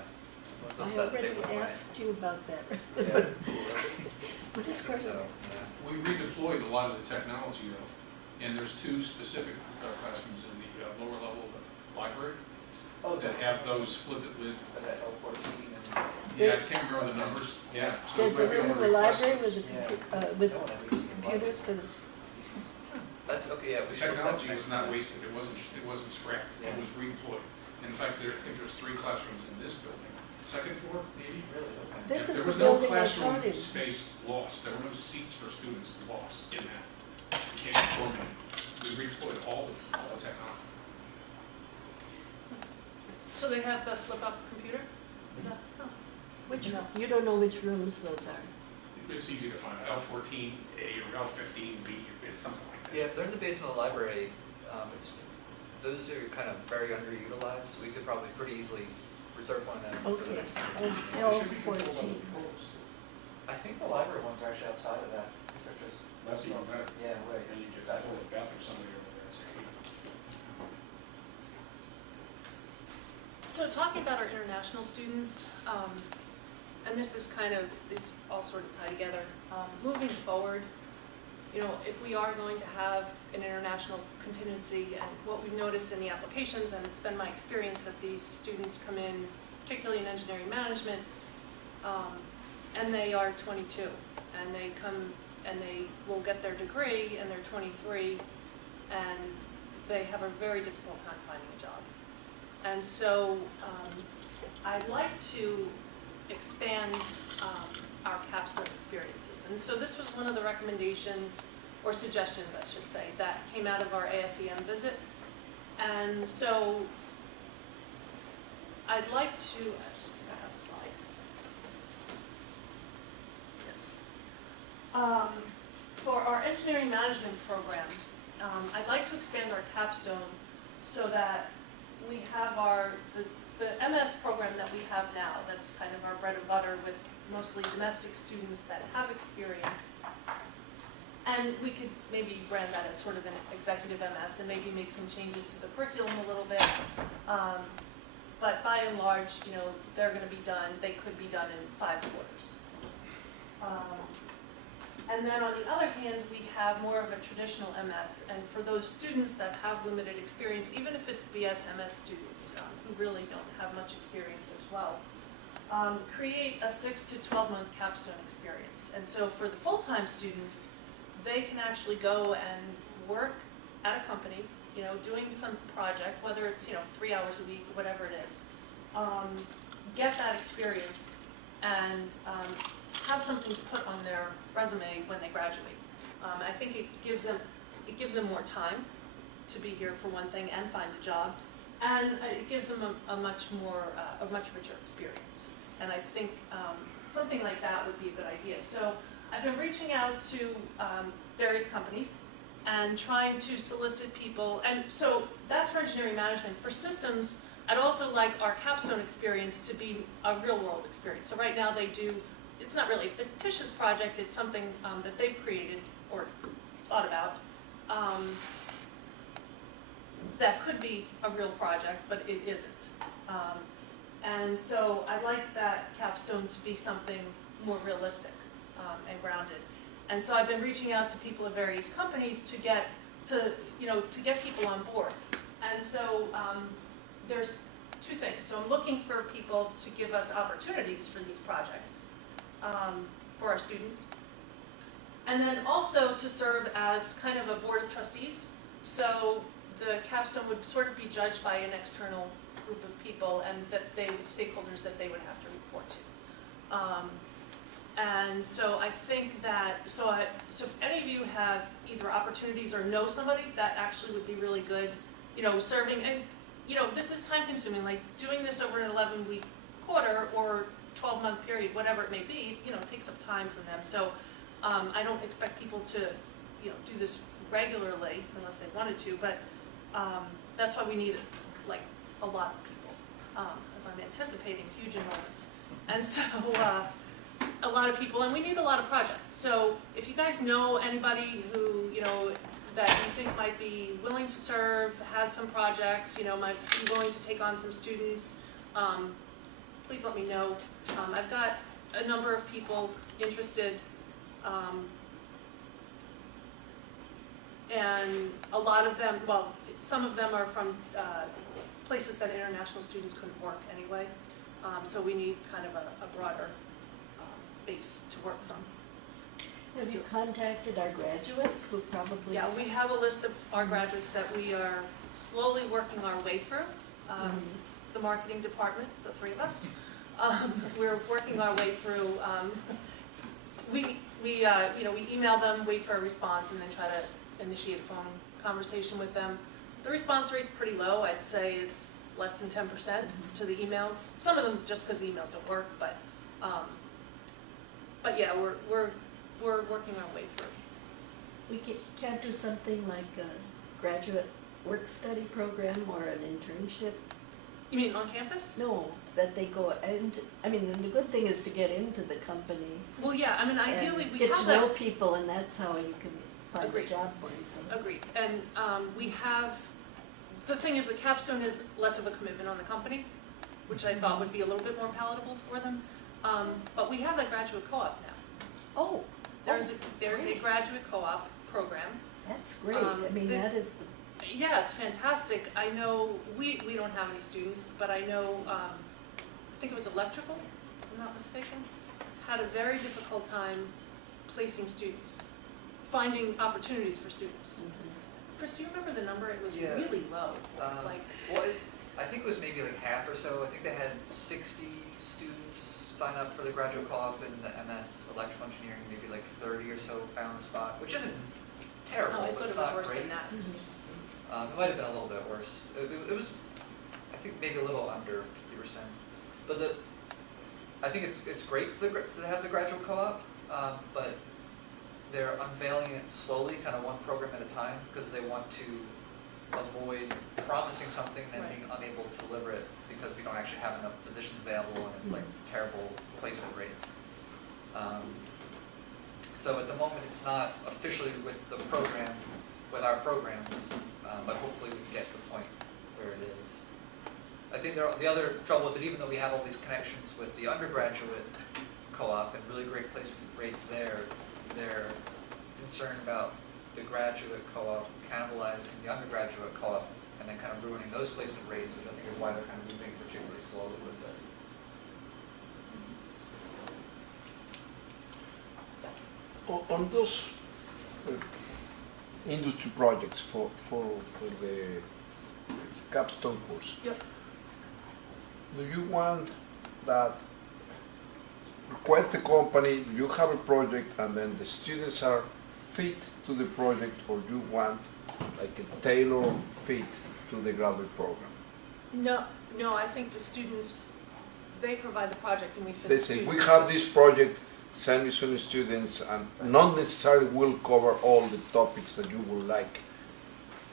Everyone's I upset that they already went away. asked you about that. Yeah. What is So, Corman? yeah. We redeployed a lot of the technology though, and there's 2 specific classrooms in the lower level of the library Oh, that have those split with, that L14 and. yeah, I can't remember the numbers, yeah. so There's we a might be room able in to the request library those. with No one ever used the computers for the, Okay, yeah. The we should look up technology next was not time. wasted, it wasn't scrapped, it Yeah. was redeployed. In fact, I think there's 3 classrooms in this building, second floor, maybe? Really, okay. This is There was the no building I classroom taught in. space lost, there were no seats for students lost in that. You can't form it. We redeployed all the technology. So they have the flip-up computer? Is that, oh. which, you don't know which rooms those are. It's easy to find, L14A or L15B, it's something like that. Yeah, if they're in the basement of the library, those are kind of very underutilized. We could probably pretty easily reserve one of them for the Okay, next time. There should be control of L14. the controls. I think the library ones are actually outside of that. They're just, That's even better. yeah, right. And you just go to the bathroom somewhere over there and say, hey. So talking about our international students, and this is kind of, these all sort of tie together, moving forward, you know, if we are going to have an international contingency, and what we've noticed in the applications, and it's been my experience that these students come in, particularly in engineering management, and they are 22, and they come and they will get their degree, and they're 23, and they have a very difficult time finding a job. And so I'd like to expand our capstone experiences. And so this was one of the recommendations, or suggestions, I should say, that came out of our ASEM visit. And so I'd like to, actually, I have a slide. Yes. For our engineering management program, I'd like to expand our capstone so that we have the MS program that we have now, that's kind of our bread and butter with mostly domestic students that have experience. And we could maybe brand that as sort of an executive MS and maybe make some changes to the curriculum a little bit. But by and large, they're gonna be done, they could be done in 5 quarters. And then on the other hand, we have more of a traditional MS, and for those students that have limited experience, even if it's BS MS students who really don't have much experience as well, create a 6 to 12 month capstone experience. And so for the full-time students, they can actually go and work at a company, doing some project, whether it's 3 hours a week, whatever it is, get that experience and have something to put on their resume when they graduate. I think it gives them more time to be here for one thing and find a job, and it gives them a much richer experience. And I think something like that would be a good idea. So I've been reaching out to various companies and trying to solicit people, and so that's for engineering management. For systems, I'd also like our capstone experience to be a real world experience. So right now they do, it's not really a fictitious project, it's something that they've created or thought about that could be a real project, but it isn't. And so I'd like that capstone to be something more realistic and grounded. And so I've been reaching out to people at various companies to get people on board. And so there's 2 things. So I'm looking for people to give us opportunities for these projects for our students. And then also to serve as kind of a board of trustees. So the capstone would sort of be judged by an external group of people, and that stakeholders that they would have to report to. And so I think that, so if any of you have either opportunities or know somebody, that actually would be really good, serving, and, this is time consuming, like doing this over an 11-week quarter or 12-month period, whatever it may be, it takes up time from them. So I don't expect people to, do this regularly unless they wanted to, but that's why we need, like, a lot of people, as I'm anticipating huge enrollments. And so, a lot of people, and we need a lot of projects. So if you guys know anybody who, that you think might be willing to serve, has some projects, might be willing to take on some students, please let me know. I've got a number of people interested, and a lot of them, well, some of them are from places that international students couldn't work anyway. So we need kind of a broader base to work from. Have you contacted our graduates who probably? Yeah, we have a list of our graduates that we are slowly working our way through. The marketing department, the 3 of us, we're working our way through. We email them, wait for a response, and then try to initiate a phone conversation with them. The response rate's pretty low. I'd say it's less than 10% to the emails. Some of them just because the emails don't work, but yeah, we're working our way through. We can't do something like a graduate work-study program or an internship? You mean on campus? No, that they go, and, the good thing is to get into the company. Well, yeah, ideally we get have to that. know people, and that's how you can find Agreed. a job for yourself. Agreed. And we have, the thing is, the capstone is less of a commitment on the company, which I thought would be a little bit more palatable for them. But we have a graduate co-op now. Oh, There's a great. graduate co-op program. That's great. That is the, Yeah, it's fantastic. I know, we don't have any students, but I know, I think it was electrical, if I'm not mistaken, had a very difficult time placing students, finding opportunities for students. Chris, do you remember the number? It was Yeah. really low, I think it was maybe like half or so. I think they had 60 students sign up for the graduate co-op in the MS electrical engineering, maybe like 30 or so found a spot, which isn't terrible, I but thought it's it was not worse great. than that. It might have been a little bit worse. It was, I think, maybe a little under 50%. But I think it's great to have the graduate co-op, but they're unveiling it slowly, kind of one program at a time, because they want to avoid promising something and Right. being unable to deliver it because we don't actually have enough positions available and it's like terrible placement rates. So at the moment, it's not officially with the program, with our programs, but hopefully we can get to the point where it is. I think the other trouble with it, even though we have all these connections with the undergraduate co-op and really great placement rates there, they're concerned about the graduate co-op cannibalizing the undergraduate co-op and then kind of ruining those placement rates, which I think is why they're kind of moving particularly slowly with it. On those industry projects for the capstone course, Yep. do you want that request the company, you have a project and then the students are fit to the project, or you want like a tailor fit to the graduate program? No, I think the students, they provide the project and we fit They the say, students. we have this project, send me some students, and not necessarily will cover all the topics that you would like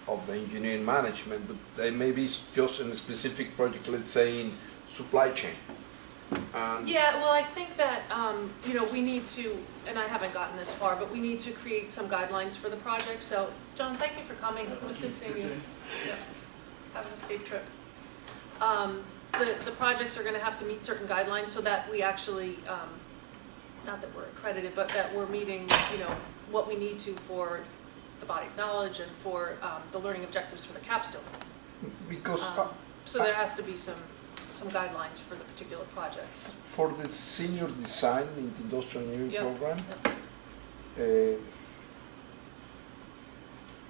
of the engineering management, but they may be just in a specific project, let's say in supply chain. And Yeah, well, I think that, we need to, and I haven't gotten this far, but we need to create some guidelines for the project. So, John, thank you for coming. It was good seeing you. Yeah. Having a safe trip. The projects are gonna have to meet certain guidelines so that we actually, not that we're accredited, but that we're meeting, what we need to for the body of knowledge and for the learning objectives for the capstone. because So there has to be some guidelines for the particular projects. for the senior design in the industrial engineering Yep. program,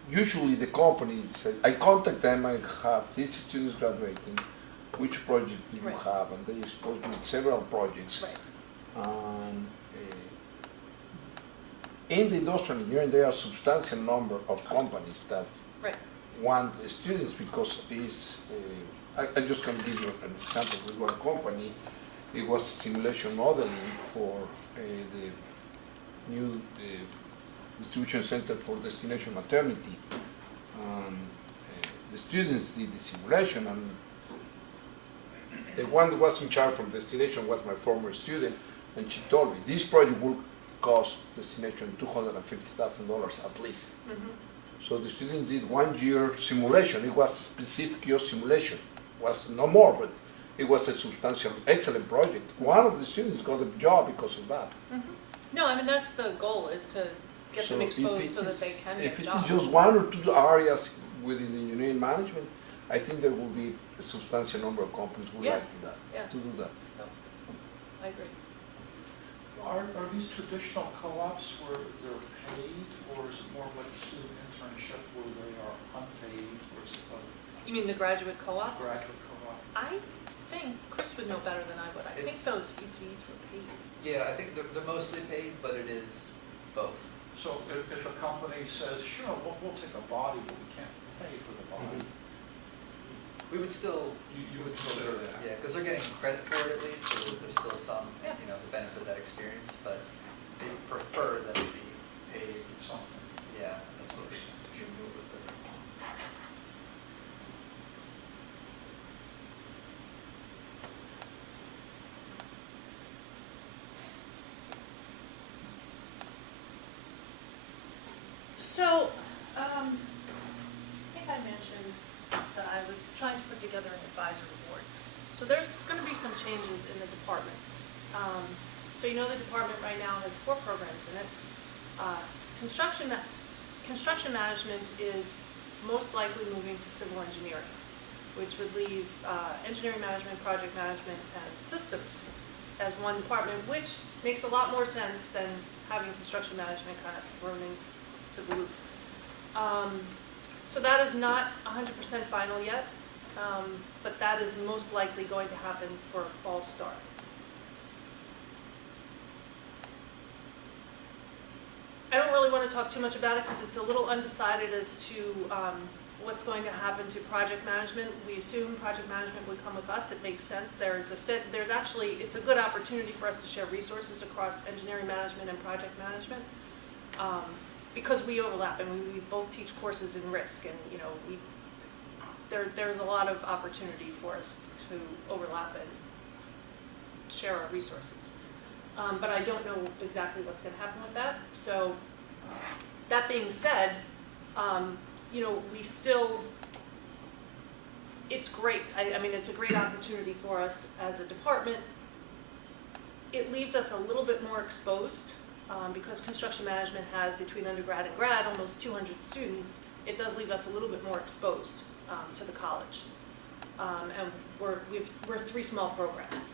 usually the company says, I contact them, I have these students graduating, which project do you Right. have? And they expose me several projects. Right. And in the industrial engineering, there are a substantial number of companies that Right. want the students because it's, I just can give you an example with one company. It was simulation modeling for the new distribution center for destination maternity. The students did the simulation, and the one that was in charge for destination was my former student, and she told me this project will cost destination $250,000 at least. So the student did 1 year simulation. It was specific year simulation. It was no more, but it was a substantial, excellent project. One of the students got a job because of that. No, I mean, that's the goal, is to get So them if exposed it so that is- they can get If it jobs. is just one or two areas within the engineering management, I think there will be a substantial number of companies who would Yeah, like yeah. to do that. I agree. Are these traditional co-ops where they're paid, or is it more like a student internship where they are unpaid, or is it both? You mean the graduate co-op? Graduate co-op? I think, Chris would know better than I would, I think It's- those ECs were paid. Yeah, I think they're mostly paid, but it is both. So if a company says, sure, we'll take a body, but we can't pay for the body, We would still, you would consider that? yeah, because they're getting credit for it at least, so there's still some, Yeah. the benefit of that experience, but they prefer that it be paid, Something. yeah, that's what we should move with it. So, I think I mentioned that I was trying to put together an advisory board. So there's gonna be some changes in the department. So the department right now has 4 programs in it. Construction management is most likely moving to civil engineering, which would leave engineering management, project management, and systems as one department, which makes a lot more sense than having construction management kind of thrown into the loop. So that is not 100% final yet, but that is most likely going to happen for a fall start. I don't really want to talk too much about it because it's a little undecided as to what's going to happen to project management. We assume project management would come with us. It makes sense. There's a fit. It's a good opportunity for us to share resources across engineering management and project management. Because we overlap and we both teach courses in risk, and there's a lot of opportunity for us to overlap and share our resources. But I don't know exactly what's gonna happen with that. So, that being said, we still, it's great. I mean, it's a great opportunity for us as a department. It leaves us a little bit more exposed, because construction management has, between undergrad and grad, almost 200 students. It does leave us a little bit more exposed to the college. And we're 3 small programs.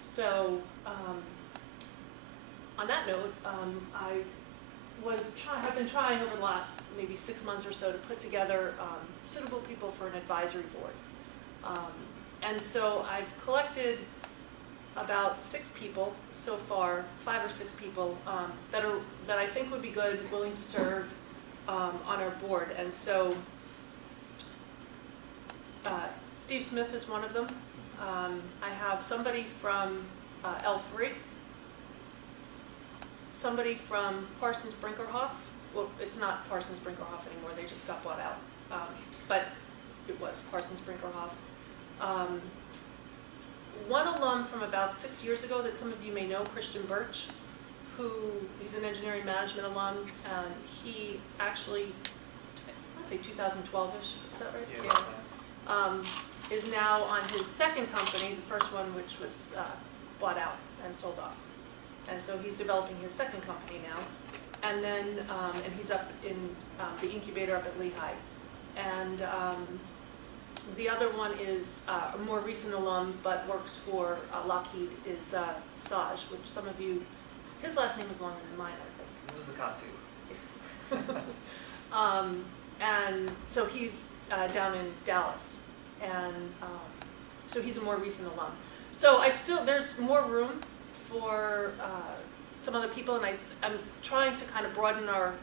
So, on that note, I've been trying over the last maybe 6 months or so to put together suitable people for an advisory board. And so I've collected about 6 people so far, 5 or 6 people that I think would be good, willing to serve on our board. And so Steve Smith is one of them. I have somebody from L3, somebody from Parsons Brinkerhoff. Well, it's not Parsons Brinkerhoff anymore, they just got bought out. But it was Parsons Brinkerhoff. One alum from about 6 years ago that some of you may know, Christian Birch, he's an engineering management alum, and he actually, I want to say 2012-ish, is that right? Yeah. Is now on his second company, the first one which was bought out and sold off. And so he's developing his second company now. And then, and he's up in the incubator up at Lehigh. And the other one is a more recent alum, but works for Lockheed, is Saj, which some of you, his last name is longer than mine, I think. It was the Katsu. And so he's down in Dallas. And so he's a more recent alum. So there's more room for some other people, and I'm trying to kind of broaden our,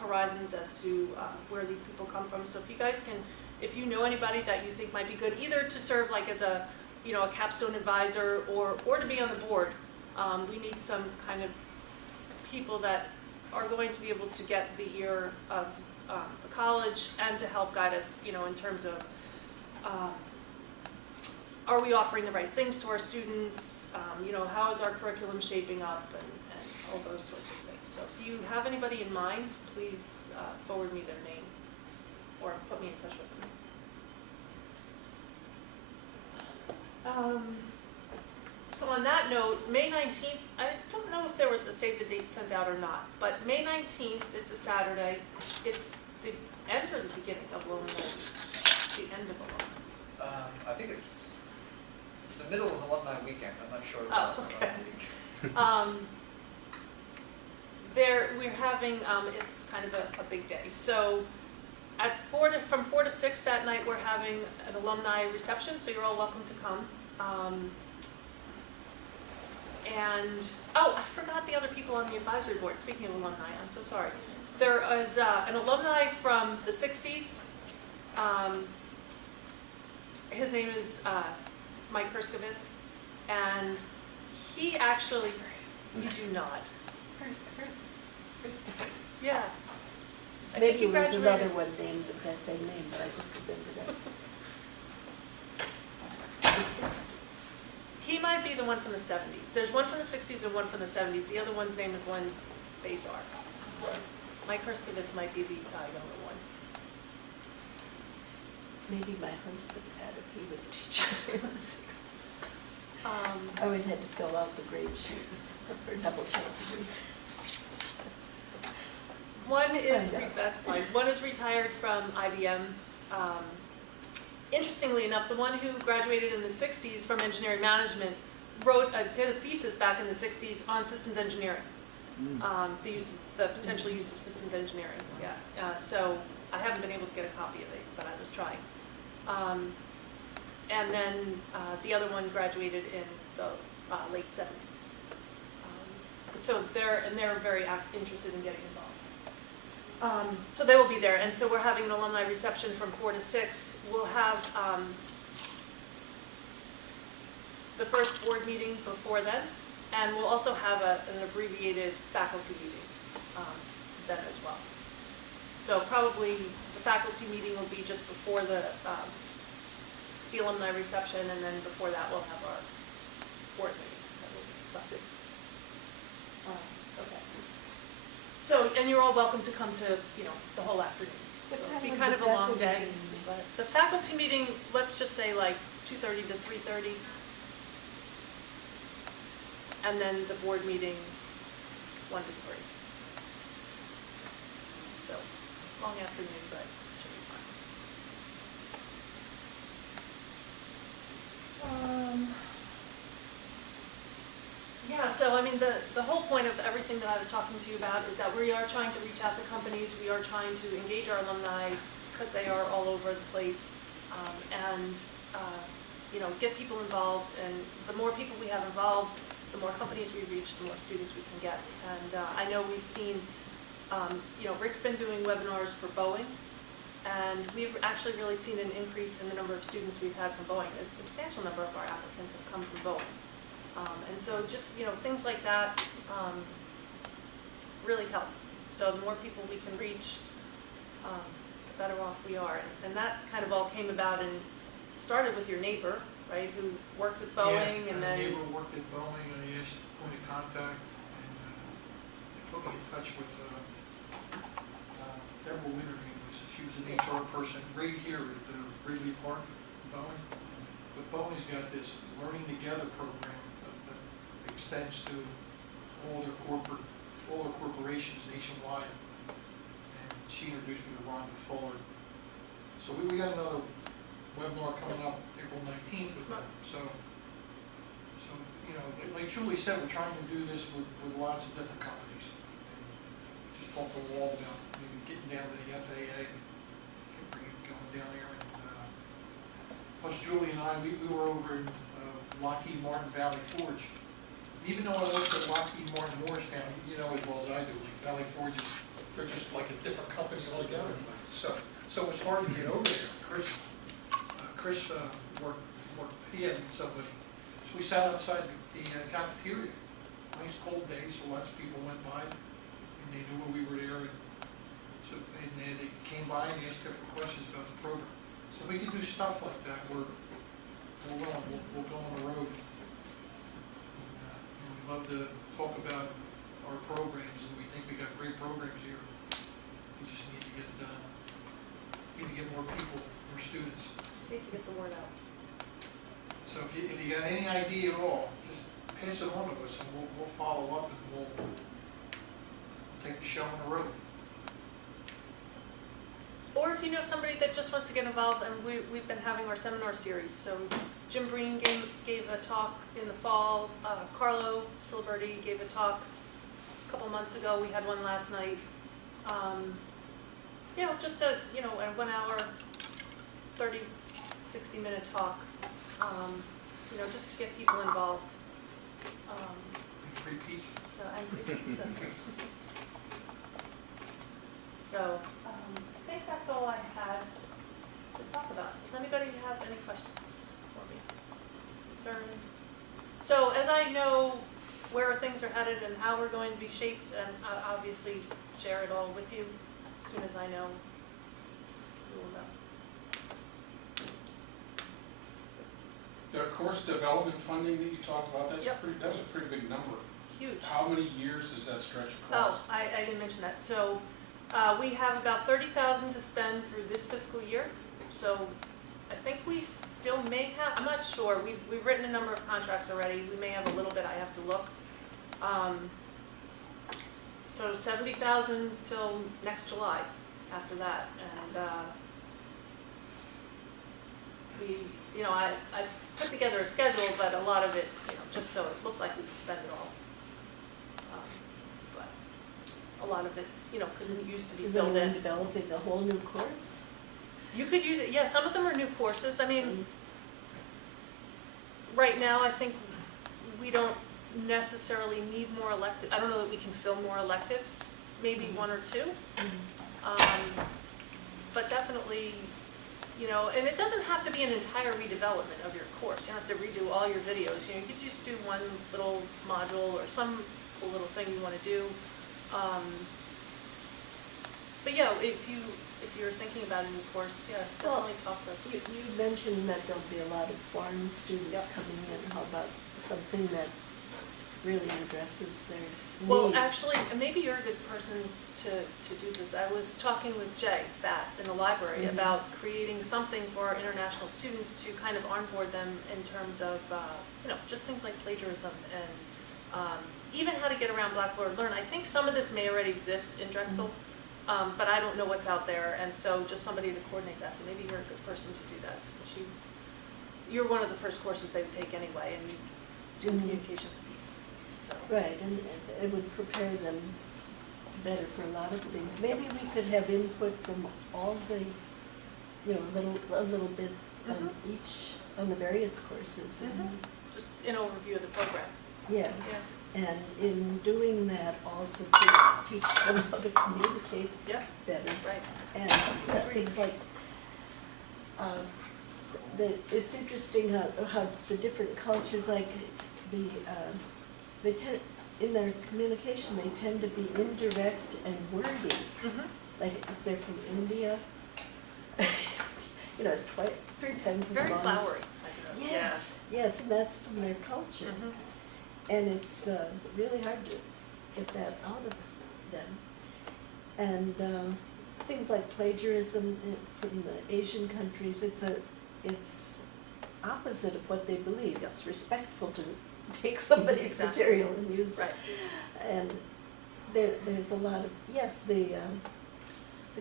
horizons as to where these people come from. So if you guys can, if you know anybody that you think might be good, either to serve like as a capstone advisor or to be on the board, we need some kind of people that are going to be able to get the ear of the college and to help guide us, in terms of are we offering the right things to our students, how is our curriculum shaping up, and all those sorts of things. So if you have anybody in mind, please forward me their name or put me in touch with them. So on that note, May 19th, I don't know if there was a save the date sent out or not, but May 19th, it's a Saturday. It's the end or the beginning of alumni? The end of alumni. I think it's the middle of alumni weekend. I'm not sure. Oh, okay. We're having, it's kind of a big day. So from 4 to 6 that night, we're having an alumni reception, so you're all welcome to come. I forgot the other people on the advisory board. Speaking of alumni, I'm so sorry. There is an alumni from the 60s. His name is Mike Herskovitz, and he actually, you do not. Yeah. I think Maybe he there's graduated. another one named with that same name, but I just remember that. The 60s. He might be the one from the 70s. There's one from the 60s and one from the 70s. The other one's name is Len Bazar. Mike Herskovitz might be the younger one. Maybe my husband had it, he was teaching in the 60s. I always had to fill out the grade sheet or double check the grade. That's fine. One is retired from IBM. Interestingly enough, the one who graduated in the 60s from engineering management did a thesis back in the 60s on systems engineering. The potential use of systems engineering. Yeah. So I haven't been able to get a copy of it, but I was trying. And then the other one graduated in the late 70s. So they're very interested in getting involved. So they will be there, and so we're having an alumni reception from 4 to 6. We'll have the first board meeting before then, and we'll also have an abbreviated faculty meeting then as well. So probably the faculty meeting will be just before the alumni reception, and then before that we'll have our board meeting, so we'll be decided. Okay. So, and you're all welcome to come to, the whole afternoon. What So time it'll be would kind the of a long faculty day, meeting be? but the faculty meeting, let's just say like 2:30 to 3:30. And then the board meeting 1 to 3. So, long afternoon, but it should be fine. Yeah, so I mean, the whole point of everything that I was talking to you about is that we are trying to reach out to companies, we are trying to engage our alumni, because they are all over the place, and, get people involved, and the more people we have involved, the more companies we reach, the more students we can get. And I know we've seen, Rick's been doing webinars for Boeing, and we've actually really seen an increase in the number of students we've had from Boeing. A substantial number of our applicants have come from Boeing. And so just, things like that really help. So the more people we can reach, the better off we are. And that kind of all came about and started with your neighbor, right, who works at Boeing, and then... Yeah, my neighbor worked at Boeing, and he asked point of contact, and they put me in touch with Deborah Winter. She was an HR person right here at the Wrigley Park, Boeing. But Boeing's got this Learning Together program that extends to all their corporations nationwide. And she introduced me to Rhonda Fuller. So we got another webinar coming up April 19th with them. So like Julie said, we're trying to do this with lots of different companies. And just talk to them all about maybe getting down to the FAA, going down there. And plus Julie and I, we were over in Lockheed Martin Valley Forge. Even though I worked at Lockheed Martin Morristown, you know as well as I do, like Valley Forge they're just like a different company altogether. So it's hard to get over there. Chris worked, he had somebody. So we sat outside the cafeteria. Nice cold day, so lots of people went by, and they knew we were there. And they came by and asked a couple questions about the program. So we can do stuff like that. We'll go on the road. And we'd love to talk about our programs, and we think we got great programs here. We just need to get more people, more students. Just need to get the word out. So if you got any idea at all, just pass it on to us, and we'll follow up, and we'll take the show on the road. Or if you know somebody that just wants to get involved, and we've been having our seminar series. So Jim Breen gave a talk in the fall. Carlo Siliberti gave a talk a couple months ago. We had one last night. Just a 1 hour, 30, 60-minute talk. Just to get people involved. And free pizza. And free pizza. So, I think that's all I had to talk about. Does anybody have any questions for me? Concerns? So, as I know where things are headed and how we're going to be shaped, and I'll obviously share it all with you as soon as I know, we will know. The course development funding that you talked about, that Yep. was a pretty big number. Huge. How many years does that stretch Oh, across? I didn't mention that. So we have about $30,000 to spend through this fiscal year. So I think we still may have, I'm not sure, we've written a number of contracts already. We may have a little bit, I have to look. So 70,000 till next July after that. And I put together a schedule, but a lot of it, just so it looked like we could spend it all. But a lot of it, couldn't used to be Is filled in. anyone developing a whole new course? You could use it, yeah, some of them are new courses. I mean, right now, I think we don't necessarily need more electives. I don't know that we can fill more electives, maybe one or two. But definitely, and it doesn't have to be an entire redevelopment of your course. You don't have to redo all your videos. You could just do one little module or some cool little thing you want to do. But yeah, if you're thinking about a new course, yeah, Well, definitely talk to us. You mentioned that there'll be a lot of foreign students Yep. coming in. How about something that really addresses their needs? Well, actually, maybe you're a good person to do this. I was talking with Jay Batt in the library Mhm. about creating something for our international students to kind of onboard them in terms of, just things like plagiarism and even how to get around Blackboard Learn. I think some of this may already exist in Drexel, but I don't know what's out there, and so just somebody to coordinate that. So maybe you're a good person to do that, since you're one of the first courses they would take anyway, and you do the Mhm. communications piece, so. Right, and it would prepare them better for a lot of things. Maybe we could have input from all the, a little bit on each, on the various courses. Mhm. Just an overview of the program. Yes, and in doing that, also to teach them how to communicate Yeah, better. right. And things like, it's interesting how the different cultures, like they tend, in their communication, they tend to be indirect and wordy. Mhm. Like if they're from India, it's 3 times as long. Very as- flowery, I feel. Yes, and that's from their culture. Mhm. And it's really hard to get that out of them. And things like plagiarism from the Asian countries, it's opposite of what they believe. It's respectful to take somebody's Exactly. material and use it. Right. And there's a lot of, yes, the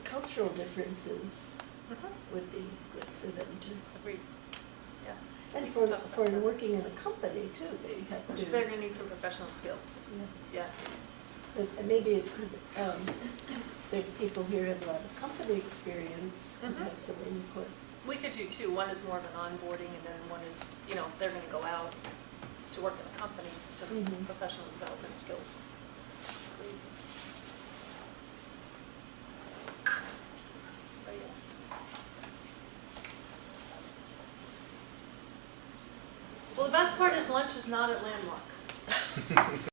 cultural differences Mhm. would be good for them to. Agreed. Yeah. And We for can talk about that. working in a company too, they have to. They're gonna need some professional skills. Yes. Yeah. But maybe it could, the people here have a lot of company experience and Mhm. have some input. We could do two. One is more of an onboarding, and then one is, if they're gonna go out to work in a company, some Mhm. professional development skills. Agreed. Anybody else? Well, the best part is lunch is not at Landmark.